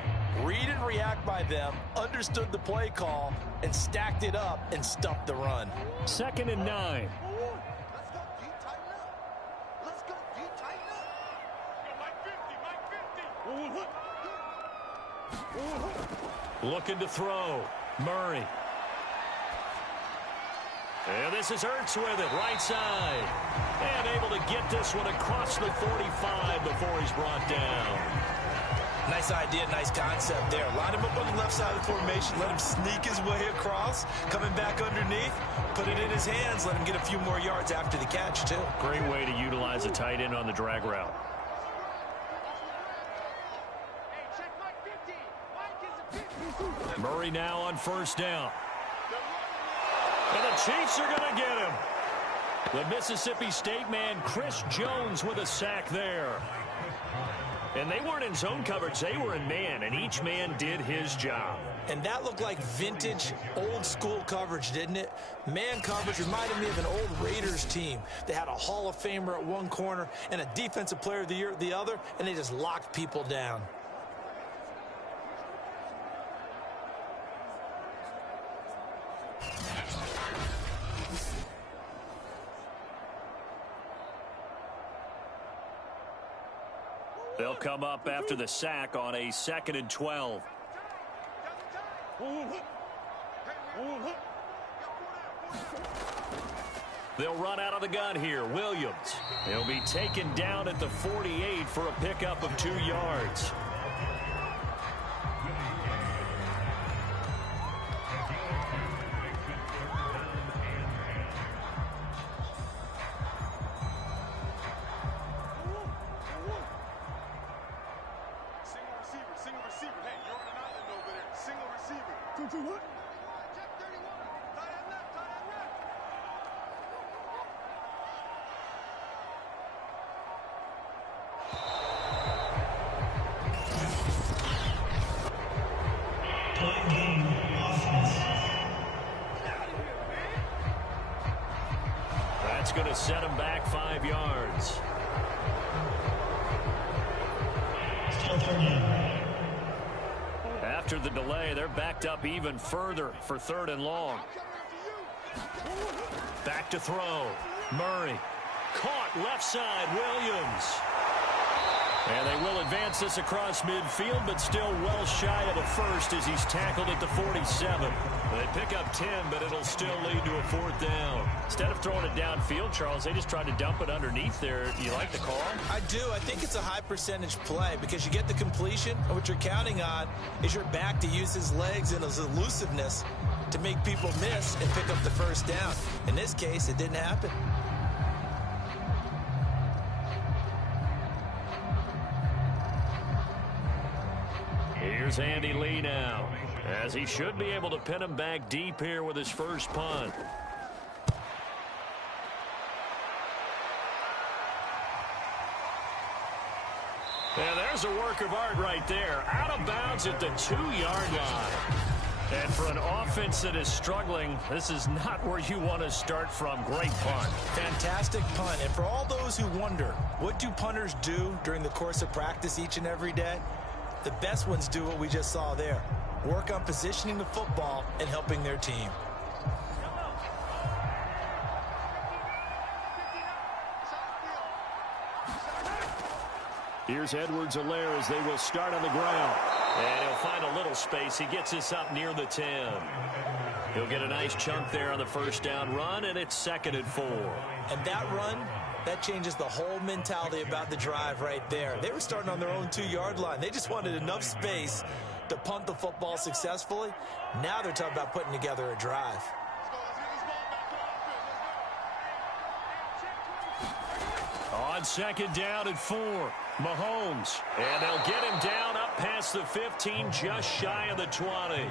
Read and react by them, understood the play call, and stacked it up and stuffed the run. 2nd and 9. Let's go, D, tighten up. Yo, Mike 50. Looking to throw. Murray. And this is Ertz with it, right side. And able to get this one across the 45 before he's brought down. Nice idea, nice concept there. Line him up on the left side of the formation, let him sneak his way across, coming back underneath, put it in his hands, let him get a few more yards after the catch, too. Great way to utilize a tight end on the drag route. Hey, check Mike 50. Mike is a 50. Murray now on 1st down. And the Chiefs are going to get him. The Mississippi State man, Chris Jones, with a sack there. And they weren't in zone coverage. They were in man, and each man did his job. And that looked like vintage, old-school coverage, didn't it? Man coverage reminded me of an old Raiders team. They had a Hall of Famer at one corner and a Defensive Player of the Year at the other, and they just locked people down. They'll come up after the sack on a 2nd and 12. They'll run out of the gun here. Williams. He'll be taken down at the 48 for a pickup of 2 yards. Single receiver. Hey, you're on an island over there. Single receiver. What? Check 31. Tight end left. That's going to set him back 5 yards. After the delay, they're backed up even further for 3rd and long. Back to throw. Murray. Caught left side. Williams. And they will advance this across midfield, but still well shy of a first as he's tackled at the 47. They pick up 10, but it'll still lead to a 4th down. Instead of throwing it downfield, Charles, they just tried to dump it underneath there. Do you like the call? I do. I think it's a high percentage play because you get the completion, and what you're counting on is your back to use his legs and his elusiveness to make people miss and pick up the 1st down. In this case, it didn't happen. Here's Andy Lee now, as he should be able to pin him back deep here with his first punt. And there's a work of art right there. Out of bounds at the 2-yard line. And for an offense that is struggling, this is not where you want to start from. Great punt. Fantastic punt. And for all those who wonder, what do punters do during the course of practice each and every day? The best ones do what we just saw there. Work on positioning the football and helping their team. Here's Edwards-Helaire as they will start on the ground. And he'll find a little space. He gets this up near the 10. He'll get a nice chunk there on the 1st down run, and it's 2nd and 4. And that run, that changes the whole mentality about the drive right there. They were starting on their own 2-yard line. They just wanted enough space to punt the football successfully. Now they're talking about putting together a drive. On 2nd down and 4, Mahomes. And they'll get him down up past the 15, just shy of the 20.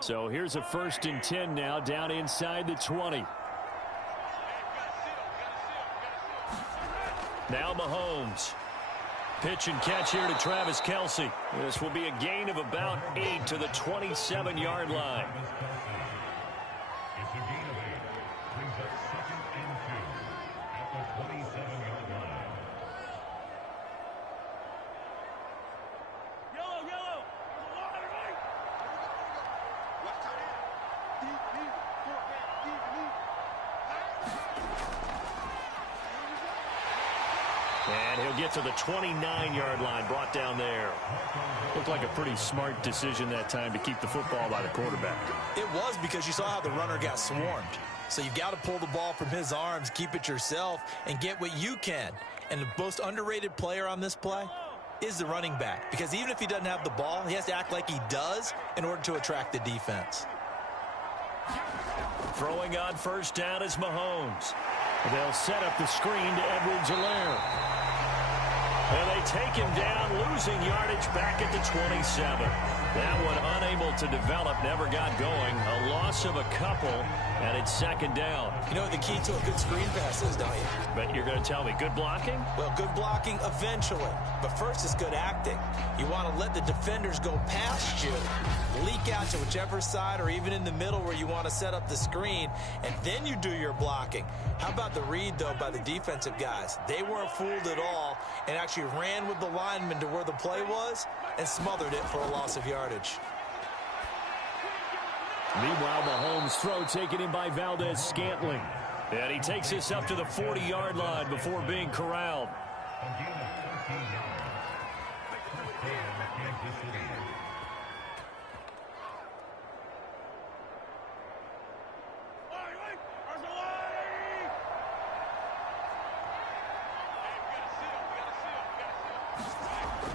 So here's a 1st and 10 now, down inside the 20. Now Mahomes. Pitch and catch here to Travis Kelce. This will be a gain of about 8 to the 27-yard line. It's a gain of 8. Brings up 2nd and 2 at the 27-yard line. Yellow. Left tight end. Deep. 4th down. Deep. And he'll get to the 29-yard line, brought down there. Looked like a pretty smart decision that time to keep the football by the quarterback. It was, because you saw how the runner got swarmed. So you've got to pull the ball from his arms, keep it yourself, and get what you can. And the most underrated player on this play is the running back. Because even if he doesn't have the ball, he has to act like he does in order to attract the defense. Throwing on 1st down is Mahomes. They'll set up the screen to Edwards-Helaire. And they take him down, losing yardage back at the 27. That one unable to develop, never got going. A loss of a couple, and it's second down. You know what the key to a good screen pass is, don't you? But you're going to tell me, good blocking? Well, good blocking eventually. But first is good acting. You want to let the defenders go past you, leak out to whichever side or even in the middle where you want to set up the screen, and then you do your blocking. How about the read, though, by the defensive guys? They weren't fooled at all and actually ran with the lineman to where the play was and smothered it for a loss of yardage. Meanwhile, Mahomes' throw taken in by Valdez-Scantling. And he takes this up to the 40-yard line before being corralled.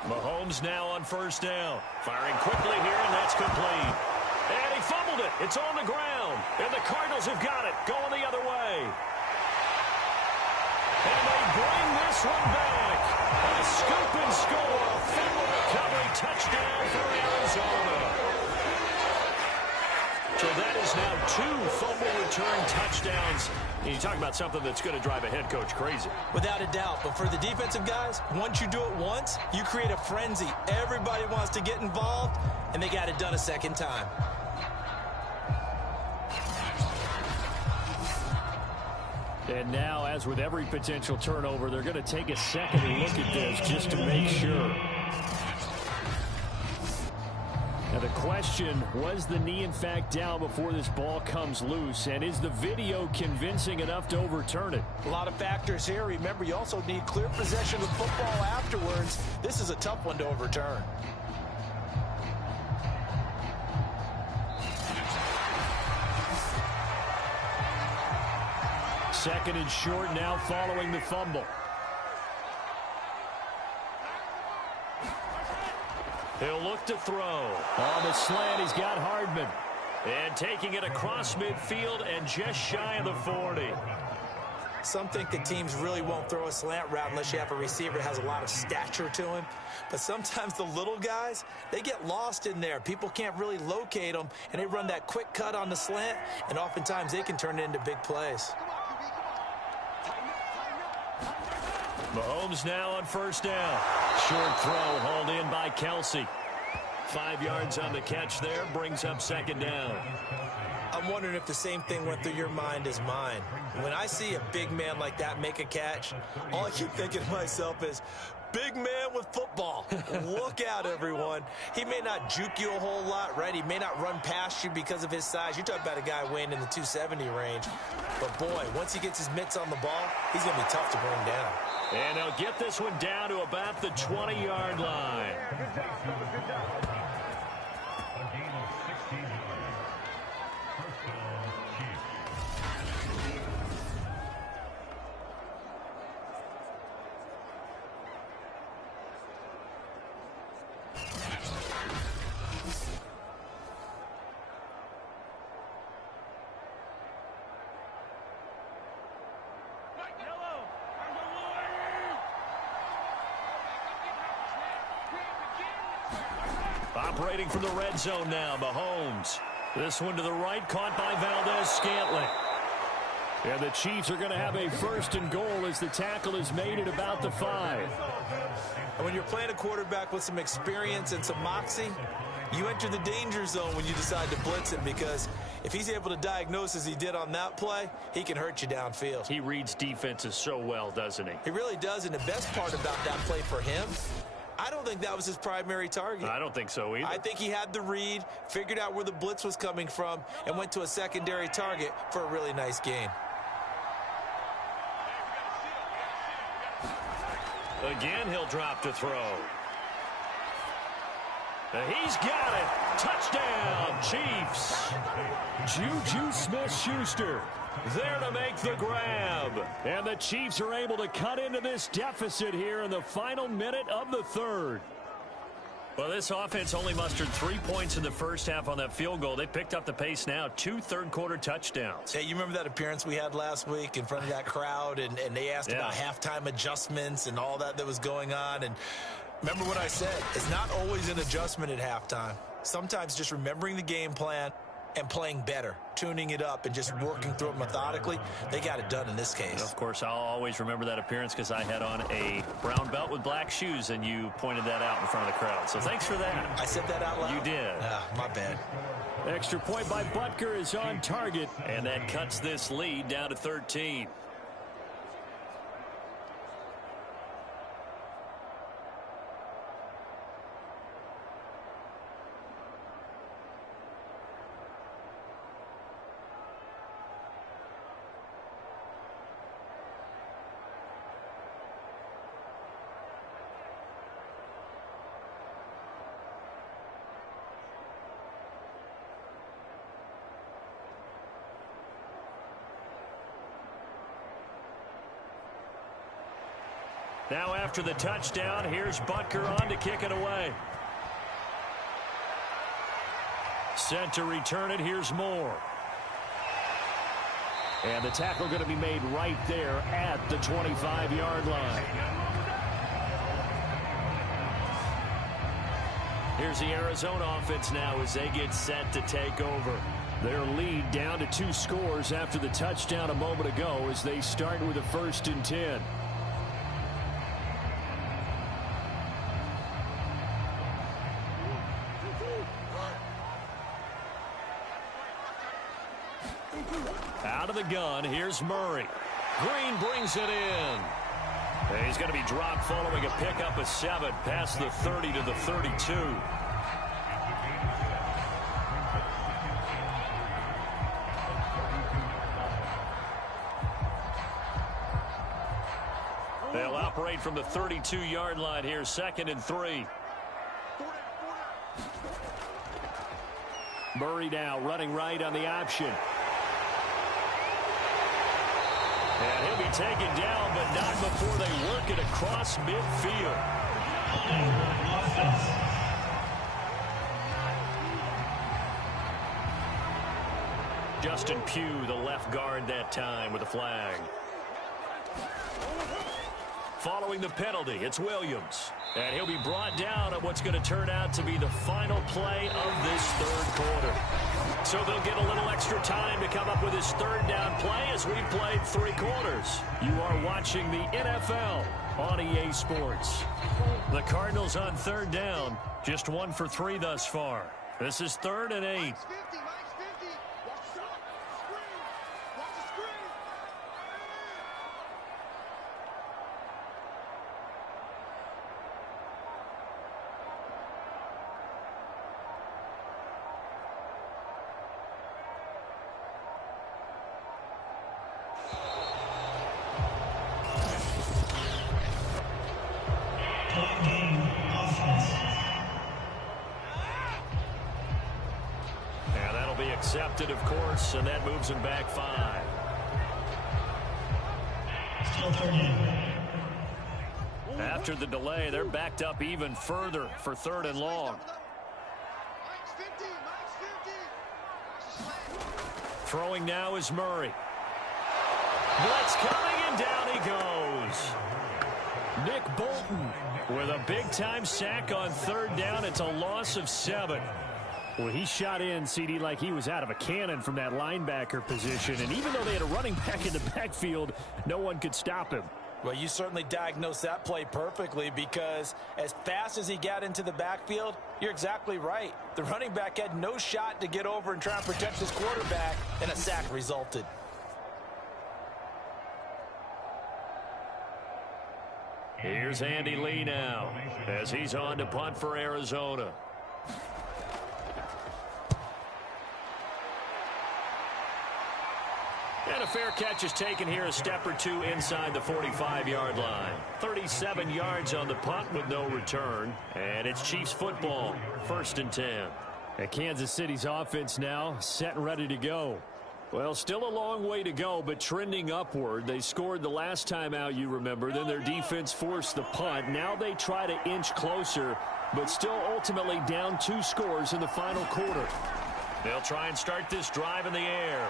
Mahomes now on first down. Firing quickly here, and that's complete. And he fumbled it. It's on the ground. And the Cardinals have got it. Going the other way. And they bring this one back. A scoop and score. Fumble recovery. Touchdown for Arizona. So that is now 2 fumble return touchdowns. And you talk about something that's going to drive a head coach crazy. Without a doubt. But for the defensive guys, once you do it once, you create a frenzy. Everybody wants to get involved, and they got it done a second time. And now, as with every potential turnover, they're going to take a second look at this just to make sure. Now the question, was the knee in fact down before this ball comes loose? And is the video convincing enough to overturn it? A lot of factors here. Remember, you also need clear possession of the football afterwards. This is a tough one to overturn. Second and short now following the fumble. He'll look to throw. On the slant, he's got Hardman. And taking it across midfield and just shy of the 40. Some think that teams really won't throw a slant route unless you have a receiver that has a lot of stature to him. But sometimes the little guys, they get lost in there. People can't really locate them, and they run that quick cut on the slant, and oftentimes they can turn it into big plays. Mahomes now on first down. Short throw hauled in by Kelsey. 5 yards on the catch there, brings up second down. I'm wondering if the same thing went through your mind as mine. When I see a big man like that make a catch, all I keep thinking to myself is, big man with football. Look out, everyone. He may not juke you a whole lot, right? He may not run past you because of his size. You're talking about a guy weighing in the 270 range. But, boy, once he gets his mitts on the ball, he's going to be tough to bring down. And they'll get this one down to about the 20-yard line. Operating from the red zone now, Mahomes. This one to the right, caught by Valdez-Scantling. And the Chiefs are going to have a first and goal as the tackle is made at about the 5. And when you're playing a quarterback with some experience and some moxie, you enter the danger zone when you decide to blitz him, because if he's able to diagnose as he did on that play, he can hurt you downfield. He reads defenses so well, doesn't he? He really does, and the best part about that play for him, I don't think that was his primary target. I don't think so either. I think he had the read, figured out where the blitz was coming from, and went to a secondary target for a really nice gain. Again, he'll drop to throw. He's got it. Touchdown, Chiefs. Juju Smith-Schuster there to make the grab. And the Chiefs are able to cut into this deficit here in the final minute of the third. Well, this offense only mustered 3 points in the first half on that field goal. They picked up the pace now. 2 third-quarter touchdowns. Hey, you remember that appearance we had last week in front of that crowd, and they asked about halftime adjustments and all that was going on. And remember what I said. It's not always an adjustment at halftime. Sometimes just remembering the game plan and playing better, tuning it up and just working through it methodically. They got it done in this case. Of course, I'll always remember that appearance because I had on a brown belt with black shoes, and you pointed that out in front of the crowd. So thanks for that. I said that out loud? You did. My bad. Extra point by Butker is on target. And that cuts this lead down to 13. Now after the touchdown, here's Butker on to kick it away. Set to return it, here's Moore. And the tackle going to be made right there at the 25-yard line. Here's the Arizona offense now as they get set to take over. Their lead down to 2 scores after the touchdown a moment ago as they start with a 1st and 10. Out of the gun, here's Murray. Green brings it in. He's going to be dropped following a pickup of 7 past the 30 to the 32. They'll operate from the 32-yard line here, 2nd and 3. Murray now running right on the option. And he'll be taken down, but not before they work it across midfield. Justin Pugh, the left guard that time with a flag. Following the penalty, it's Williams. And he'll be brought down at what's going to turn out to be the final play of this 3rd quarter. So they'll get a little extra time to come up with his 3rd down play as we've played 3 quarters. You are watching the NFL on EA Sports. The Cardinals on 3rd down, just 1 for 3 thus far. This is 3rd and 8. Accepted, of course, and that moves him back 5. After the delay, they're backed up even further for 3rd and long. Throwing now is Murray. Blitz coming, and down he goes. Nick Bolton with a big-time sack on 3rd down. It's a loss of 7. Well, he shot in, CD, like he was out of a cannon from that linebacker position. And even though they had a running back in the backfield, no one could stop him. Well, you certainly diagnosed that play perfectly because as fast as he got into the backfield, you're exactly right. The running back had no shot to get over and try and protect his quarterback, and a sack resulted. Here's Andy Lee now as he's on to punt for Arizona. And a fair catch is taken here, a step or 2 inside the 45-yard line. 37 yards on the punt with no return. And it's Chiefs football, 1st and 10. And Kansas City's offense now set and ready to go. Well, still a long way to go, but trending upward. They scored the last time out, you remember. Then their defense forced the punt. Now they try to inch closer, but still ultimately down 2 scores in the final quarter. They'll try and start this drive in the air.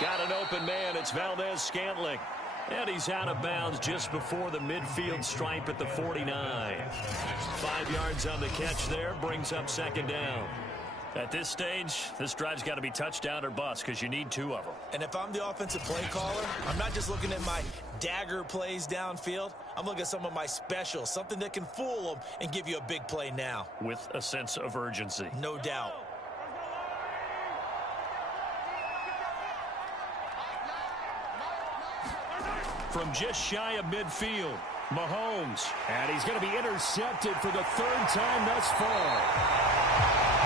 Got an open man. It's Valdez-Scantling. And he's out of bounds just before the midfield stripe at the 49. 5 yards on the catch there. Brings up second down. At this stage, this drive's got to be touchdown or bust because you need 2 of them. And if I'm the offensive play caller, I'm not just looking at my dagger plays downfield. I'm looking at some of my specials, something that can fool them and give you a big play now. With a sense of urgency. No doubt. From just shy of midfield, Mahomes. And he's going to be intercepted for the 3rd time thus far.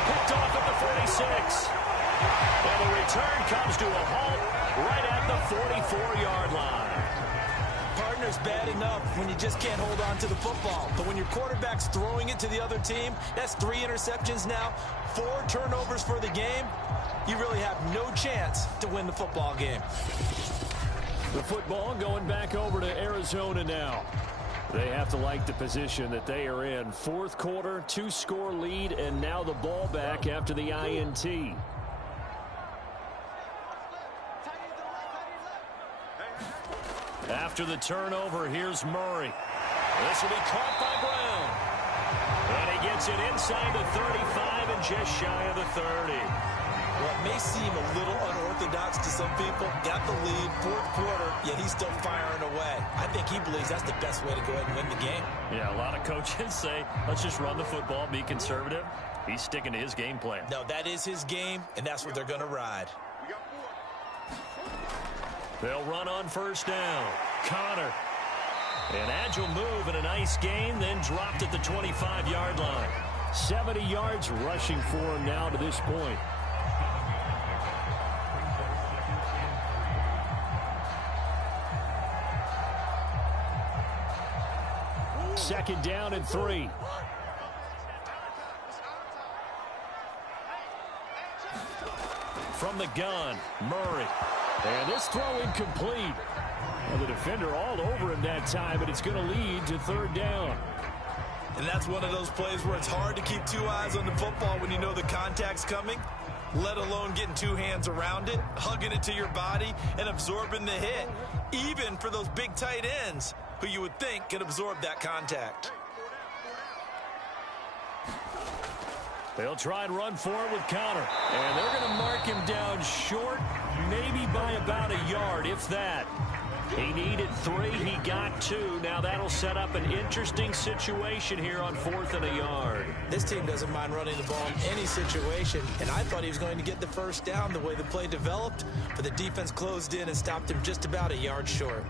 Picked off at the 46. And the return comes to a halt right at the 44-yard line. Partner's bad enough when you just can't hold on to the football. But when your quarterback's throwing it to the other team, that's 3 interceptions now, 4 turnovers for the game. You really have no chance to win the football game. The football going back over to Arizona now. They have to like the position that they are in. 4th quarter, 2-score lead, and now the ball back after the INT. After the turnover, here's Murray. This will be caught by Brown. And he gets it inside the 35 and just shy of the 30. Well, it may seem a little unorthodox to some people. Got the lead, 4th quarter, yet he's still firing away. I think he believes that's the best way to go ahead and win the game. Yeah, a lot of coaches say, let's just run the football, be conservative. He's sticking to his game plan. No, that is his game, and that's what they're going to ride. They'll run on 1st down. Connor. An agile move and a nice gain, then dropped at the 25-yard line. 70 yards rushing for him now to this point. Second down and 3. From the gun, Murray. And this throw incomplete. Well, the defender all over him that time, but it's going to lead to 3rd down. And that's one of those plays where it's hard to keep 2 eyes on the football when you know the contact's coming, let alone getting 2 hands around it, hugging it to your body, and absorbing the hit, even for those big tight ends who you would think can absorb that contact. They'll try and run for it with Connor. And they're going to mark him down short, maybe by about a yard, if that. He needed 3. He got 2. Now that'll set up an interesting situation here on 4th and a yard. This team doesn't mind running the ball in any situation, and I thought he was going to get the 1st down the way the play developed, but the defense closed in and stopped him just about a yard short.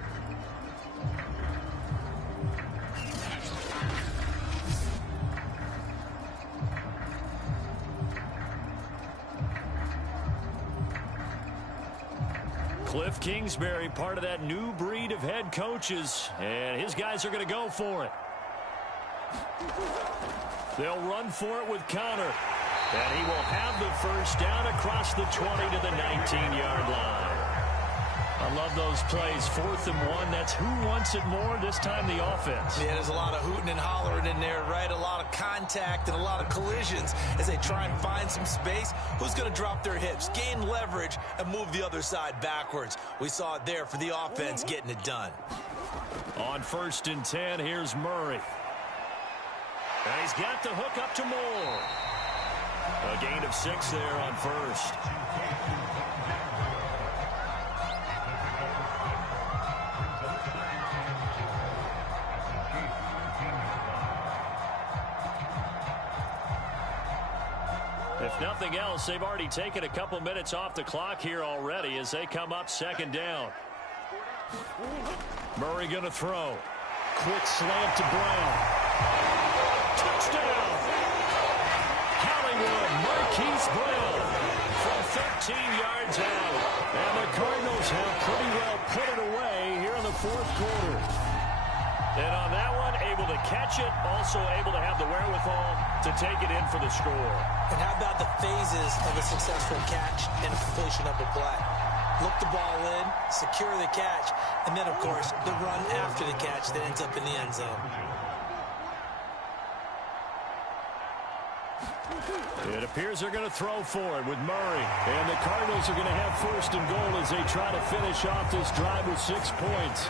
Cliff Kingsbury, part of that new breed of head coaches, and his guys are going to go for it. They'll run for it with Connor, and he will have the 1st down across the 20 to the 19-yard line. I love those plays. 4th and 1. That's who wants it more, this time the offense. Yeah, there's a lot of hooting and hollering in there, right? A lot of contact and a lot of collisions as they try and find some space. Who's going to drop their hips, gain leverage, and move the other side backwards? We saw it there for the offense getting it done. On 1st and 10, here's Murray. And he's got the hook up to Moore. A gain of 6 there on 1st. If nothing else, they've already taken a couple minutes off the clock here already as they come up 2nd down. Murray going to throw. Quick slant to Brown. Touchdown! Hollywood Marquise Brown from 13 yards out. And the Cardinals have pretty well put it away here in the 4th quarter. And on that one, able to catch it, also able to have the wherewithal to take it in for the score. And how about the phases of a successful catch and completion of a play? look the ball in, secure the catch, and then, of course, the run after the catch that ends up in the end zone. It appears they're going to throw for it with Murray. And the Cardinals are going to have first and goal as they try to finish off this drive with 6 points.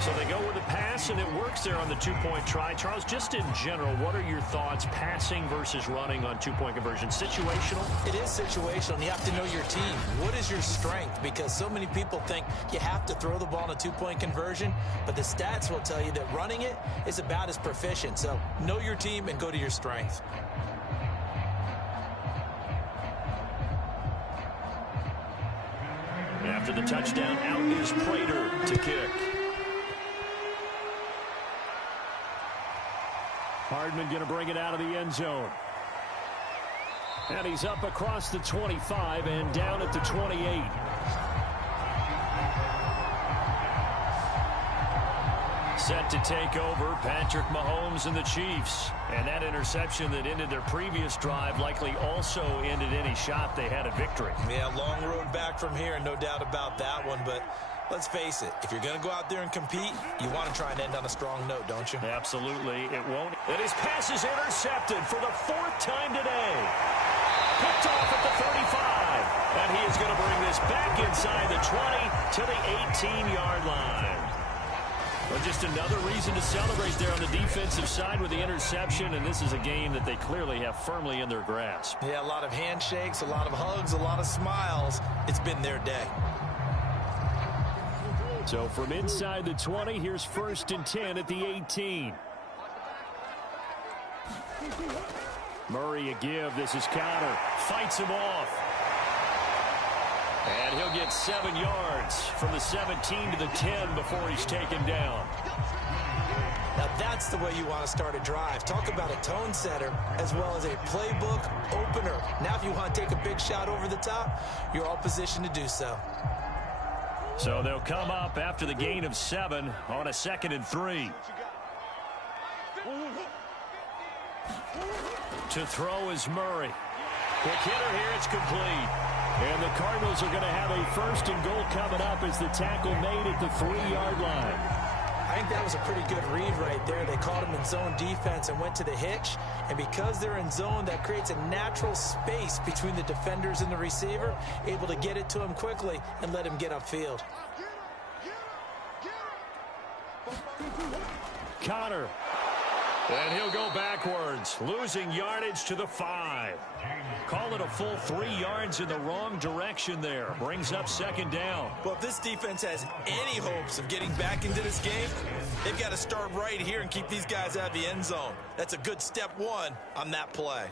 So they go with the pass, and it works there on the two-point try. Charles, just in general, what are your thoughts passing versus running on two-point conversion? Situational? It is situational, and you have to know your team. What is your strength? Because so many people think you have to throw the ball in a two-point conversion, but the stats will tell you that running it is about as proficient. So know your team and go to your strength. After the touchdown, out is Prater to kick. Hardman going to bring it out of the end zone. And he's up across the 25 and down at the 28. Set to take over, Patrick Mahomes and the Chiefs. And that interception that ended their previous drive likely also ended any shot they had at victory. Yeah, long road back from here, no doubt about that one. But let's face it, if you're going to go out there and compete, you want to try and end on a strong note, don't you? Absolutely. It won't. And his pass is intercepted for the 4th time today. Picked off at the 35. And he is going to bring this back inside the 20 to the 18-yard line. Well, just another reason to celebrate there on the defensive side with the interception, and this is a game that they clearly have firmly in their grasp. Yeah, a lot of handshakes, a lot of hugs, a lot of smiles. It's been their day. So from inside the 20, here's 1st and 10 at the 18. Murray a give. This is Counter. Fights him off. And he'll get 7 yards from the 17 to the 10 before he's taken down. Now that's the way you want to start a drive. Talk about a tone setter as well as a playbook opener. Now if you want to take a big shot over the top, you're all positioned to do so. So they'll come up after the gain of 7 on a 2nd and 3. To throw is Murray. Quick hitter here, it's complete. And the Cardinals are going to have a 1st and goal coming up as the tackle made at the 3-yard line. I think that was a pretty good read right there. They caught him in zone defense and went to the hitch. And because they're in zone, that creates a natural space between the defenders and the receiver, able to get it to him quickly and let him get upfield. Connor. And he'll go backwards, losing yardage to the 5. Call it a full 3 yards in the wrong direction there. Brings up 2nd down. Well, if this defense has any hopes of getting back into this game, they've got to start right here and keep these guys out of the end zone. That's a good step 1 on that play.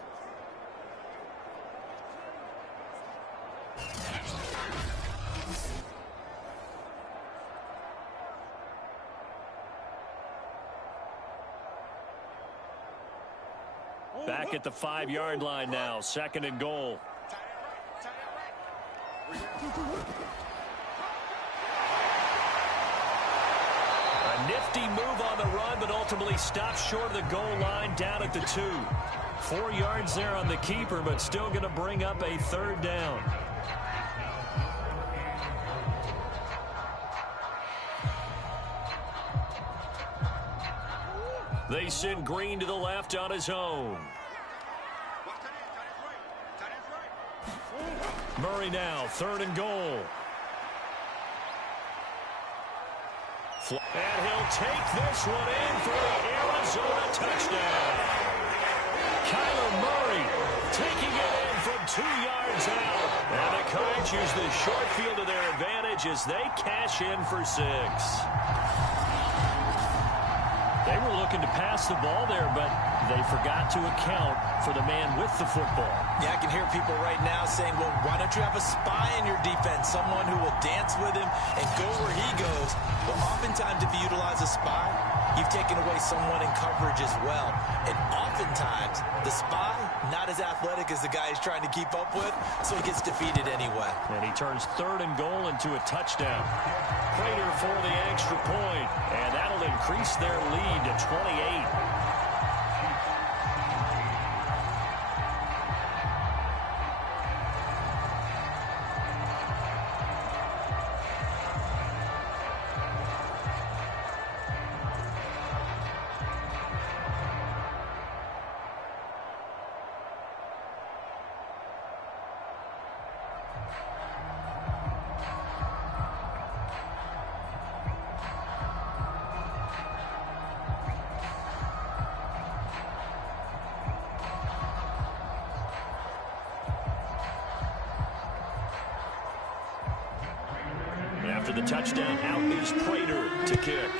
Back at the 5-yard line now, 2nd and goal. A nifty move on the run, but ultimately stopped short of the goal line down at the 2. 4 yards there on the keeper, but still going to bring up a 3rd down. They send Green to the left on his own. Murray now, 3rd and goal. And he'll take this one in for the Arizona touchdown. Kyler Murray taking it in from 2 yards out. And the Cards use the short field to their advantage as they cash in for 6. They were looking to pass the ball there, but they forgot to account for the man with the football. Yeah, I can hear people right now saying, well, why don't you have a spy in your defense, someone who will dance with him and go where he goes? Well, oftentimes if you utilize a spy, you've taken away someone in coverage as well. And oftentimes, the spy, not as athletic as the guy he's trying to keep up with, so he gets defeated anyway. And he turns 3rd and goal into a touchdown. Prater for the extra point, and that'll increase their lead to 28. After the touchdown, out is Prater to kick.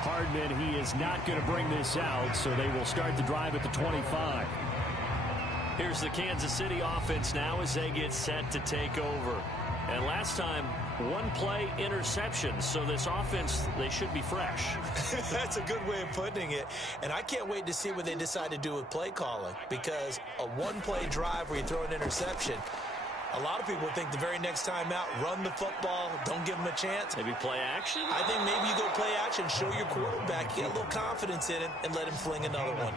Hardman, he is not going to bring this out, so they will start the drive at the 25. Here's the Kansas City offense now as they get set to take over. And last time, one play interception, so this offense, they should be fresh. That's a good way of putting it. And I can't wait to see what they decide to do with play calling, because a one-play drive where you throw an interception, a lot of people think the very next time out, run the football, don't give them a chance. Maybe play action? I think maybe you go play action, show your quarterback, get a little confidence in him, and let him fling another one.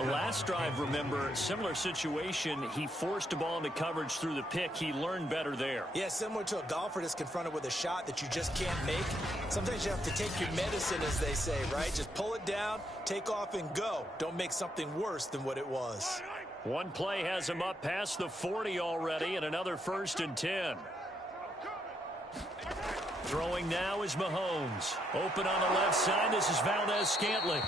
Last drive, remember, similar situation. He forced a ball into coverage through the pick. He learned better there. Yeah, similar to a golfer that's confronted with a shot that you just can't make. Sometimes you have to take your medicine, as they say, right? Just pull it down, take off, and go. Don't make something worse than what it was. One play has him up past the 40 already, and another 1st and 10. Throwing now is Mahomes. Open on the left side. This is Valdez-Scantling.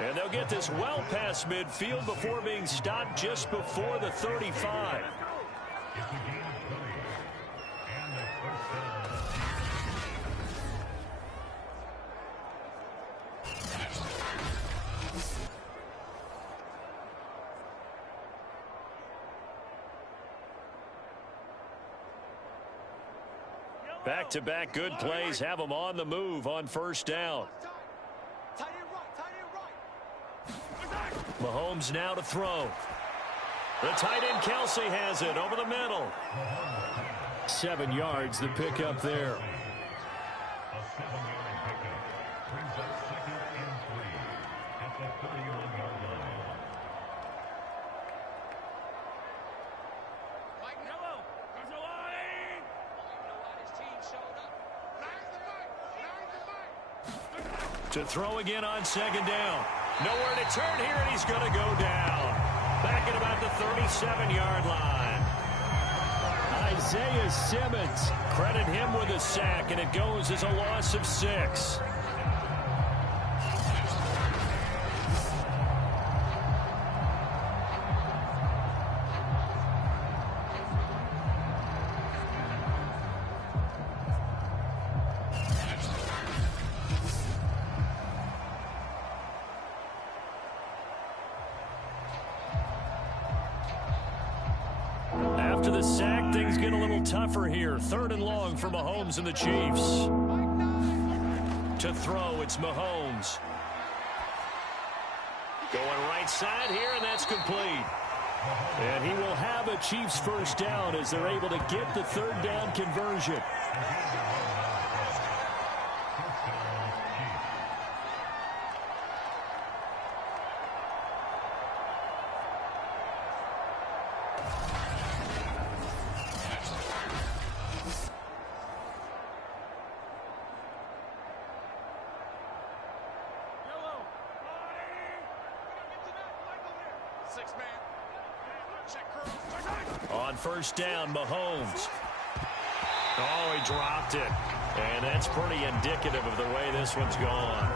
And they'll get this well past midfield before being stopped just before the 35. Back-to-back good plays have them on the move on 1st down. Mahomes now to throw. The tight end Kelsey has it over the middle. 7 yards, the pickup there. A 7-yard pickup brings up 2nd and 3 at the 31-yard line. To throw again on 2nd down. Nowhere to turn here, and he's going to go down. Back at about the 37-yard line. Isaiah Simmons, credit him with a sack, and it goes as a loss of 6. After the sack, things get a little tougher here. 3rd and long for Mahomes and the Chiefs. To throw, it's Mahomes. Going right side here, and that's complete. And he will have a Chiefs 1st down as they're able to get the 3rd down conversion. On 1st down, Mahomes. Oh, he dropped it. And that's pretty indicative of the way this one's gone.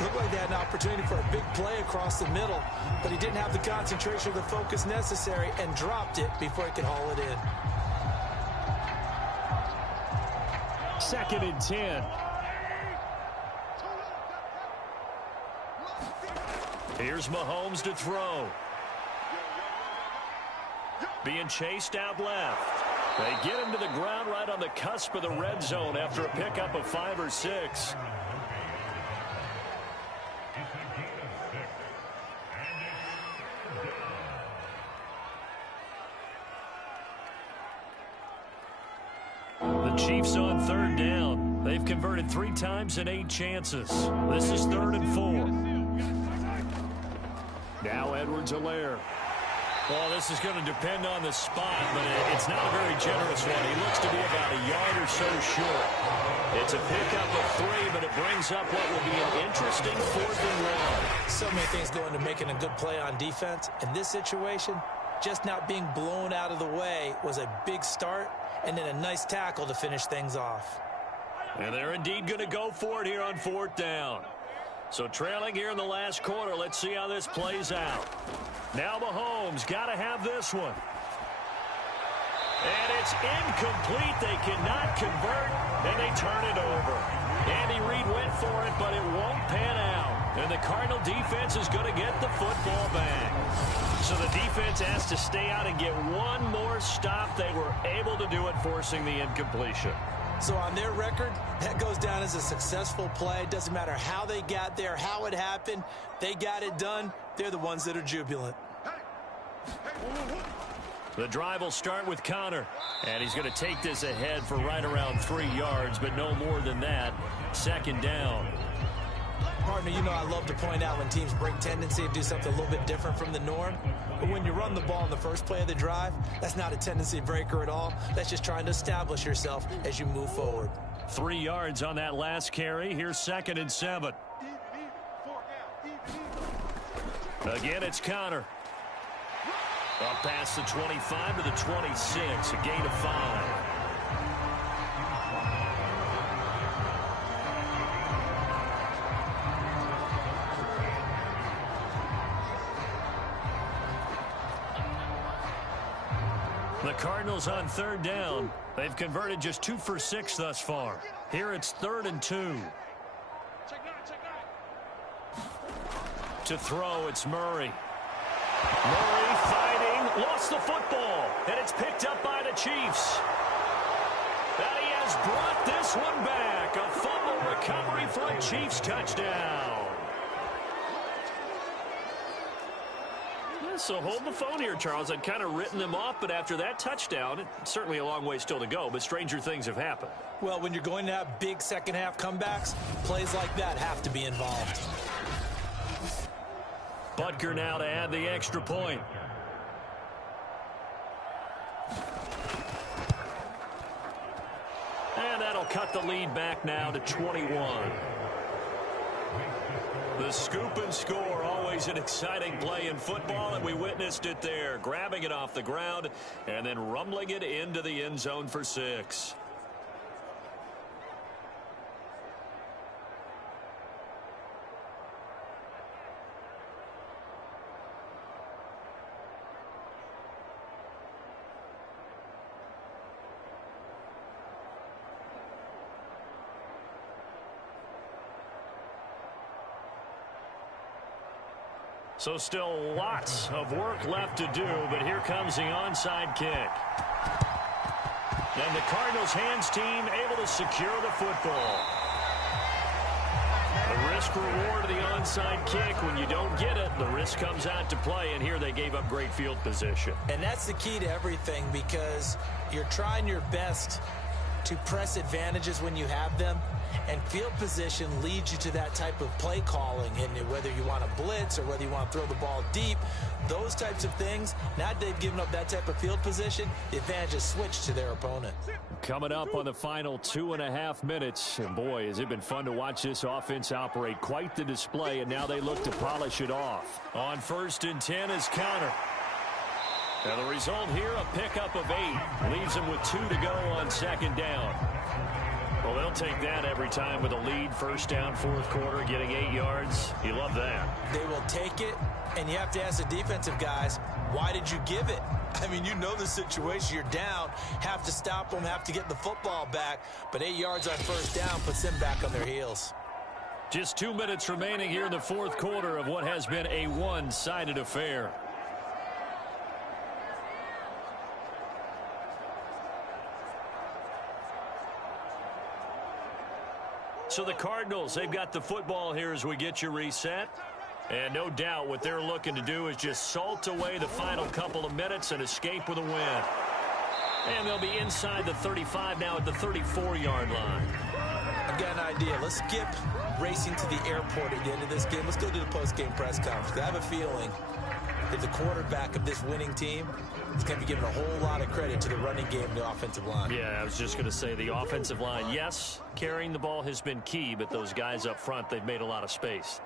Looked like they had an opportunity for a big play across the middle, but he didn't have the concentration or the focus necessary and dropped it before he could haul it in. 2nd and 10. Here's Mahomes to throw. Being chased out left. They get him to the ground right on the cusp of the red zone after a pickup of 5 or 6. The Chiefs on 3rd down. They've converted 3 times in 8 chances. This is 3rd and 4. Now Edwards-Helaire. Well, this is going to depend on the spot, but it's not a very generous one. He looks to be about a yard or so short. It's a pickup of 3, but it brings up what will be an interesting 4th and 1. So many things go into making a good play on defense. In this situation, just not being blown out of the way was a big start, and then a nice tackle to finish things off. And they're indeed going to go for it here on 4th down. So trailing here in the last quarter. Let's see how this plays out. Now Mahomes got to have this one. And it's incomplete. They cannot convert, and they turn it over. Andy Reid went for it, but it won't pan out. And the Cardinal defense is going to get the football back. So the defense has to stay out and get one more stop. They were able to do it, forcing the incompletion. So on their record, that goes down as a successful play. Doesn't matter how they got there, how it happened. They got it done. They're the ones that are jubilant. The drive will start with Connor. And he's going to take this ahead for right around 3 yards, but no more than that. Second down. Partner, you know I love to point out when teams break tendency and do something a little bit different from the norm. But when you run the ball in the first play of the drive, that's not a tendency breaker at all. That's just trying to establish yourself as you move forward. 3 yards on that last carry. Here's 2nd and 7. Again, it's Connor. Up past the 25 to the 26, a gain of 5. The Cardinals on 3rd down. They've converted just 2 for 6 thus far. Here it's 3rd and 2. To throw, it's Murray. Murray fighting, lost the football, and it's picked up by the Chiefs. And he has brought this one back. A fumble recovery for a Chiefs touchdown. So hold the phone here, Charles. I'd kind of written them off, but after that touchdown, it's certainly a long way still to go, but stranger things have happened. Well, when you're going to have big second-half comebacks, plays like that have to be involved. Butker now to add the extra point. And that'll cut the lead back now to 21. The scoop and score, always an exciting play in football, and we witnessed it there. Grabbing it off the ground and then rumbling it into the end zone for 6. So still lots of work left to do, but here comes the onside kick. And the Cardinals hands team able to secure the football. The risk reward of the onside kick, when you don't get it, the risk comes out to play, and here they gave up great field position. And that's the key to everything, because you're trying your best to press advantages when you have them, and field position leads you to that type of play calling. And whether you want to blitz or whether you want to throw the ball deep, those types of things, now that they've given up that type of field position, the advantage is switched to their opponent. Coming up on the final 2.5 minutes, and boy, has it been fun to watch this offense operate. Quite the display, and now they look to polish it off. On 1st and 10 is Connor. Now the result here, a pickup of 8. Leaves them with 2 to go on 2nd down. Well, they'll take that every time with a lead. 1st down, 4th quarter, getting 8 yards. You love that. They will take it, and you have to ask the defensive guys, why did you give it? I mean, you know the situation. You're down, have to stop them, have to get the football back. But 8 yards on 1st down puts them back on their heels. Just 2 minutes remaining here in the 4th quarter of what has been a one-sided affair. So the Cardinals, they've got the football here as we get you reset. And no doubt what they're looking to do is just salt away the final couple of minutes and escape with a win. And they'll be inside the 35 now at the 34-yard line. I've got an idea. Let's skip racing to the airport at the end of this game. Let's go to the post-game press conference. I have a feeling that the quarterback of this winning team is going to be giving a whole lot of credit to the running game and the offensive line. Yeah, I was just going to say the offensive line, yes, carrying the ball has been key, but those guys up front, they've made a lot of space.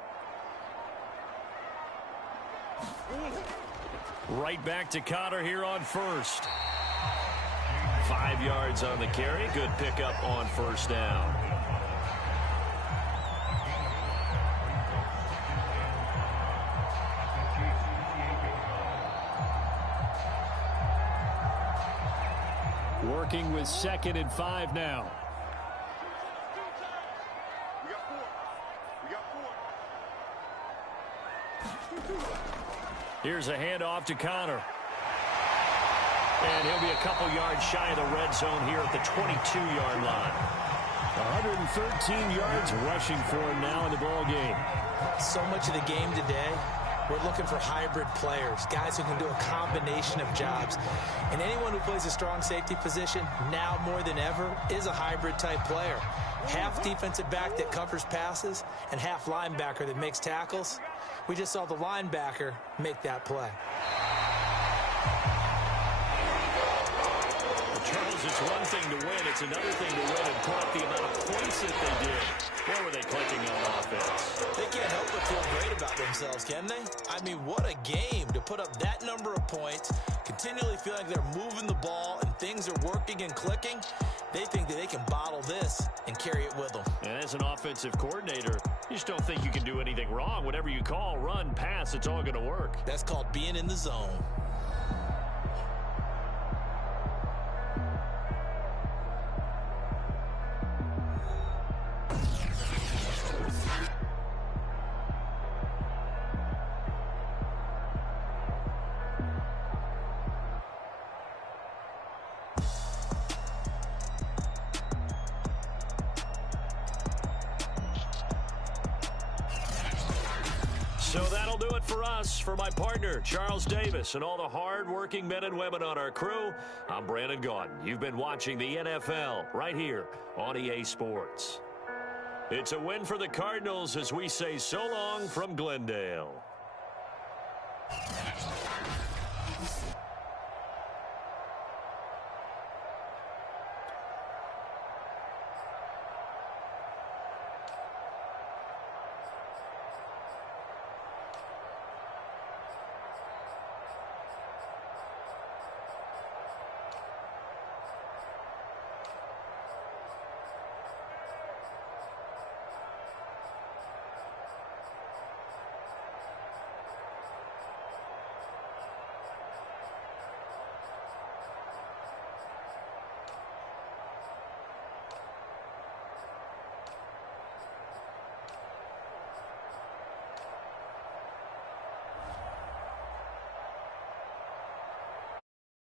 Right back to Connor here on 1st. 5 yards on the carry. Good pickup on 1st down. working with 2nd and 5 now. We got 4. We got 4. Here's a handoff to Connor. And he'll be a couple yards shy of the red zone here at the 22-yard line. 113 yards rushing for him now in the ball game. So much of the game today, we're looking for hybrid players, guys who can do a combination of jobs. And anyone who plays a strong safety position, now more than ever, is a hybrid type player. Half defensive back that covers passes and half linebacker that makes tackles. We just saw the linebacker make that play. Charles, it's one thing to win. It's another thing to win and put up the amount of points that they did. What were they clicking on offense? They can't help but feel great about themselves, can they? I mean, what a game to put up that number of points, continually feel like they're moving the ball and things are working and clicking. They think that they can bottle this and carry it with them. And as an offensive coordinator, you just don't think you can do anything wrong. Whatever you call, run, pass, it's all going to work. That's called being in the zone. So that'll do it for us. For my partner, Charles Davis, and all the hard-working men and women on our crew, I'm Brandon Gaudin. You've been watching the NFL right here on EA Sports. It's a win for the Cardinals as we say so long from Glendale.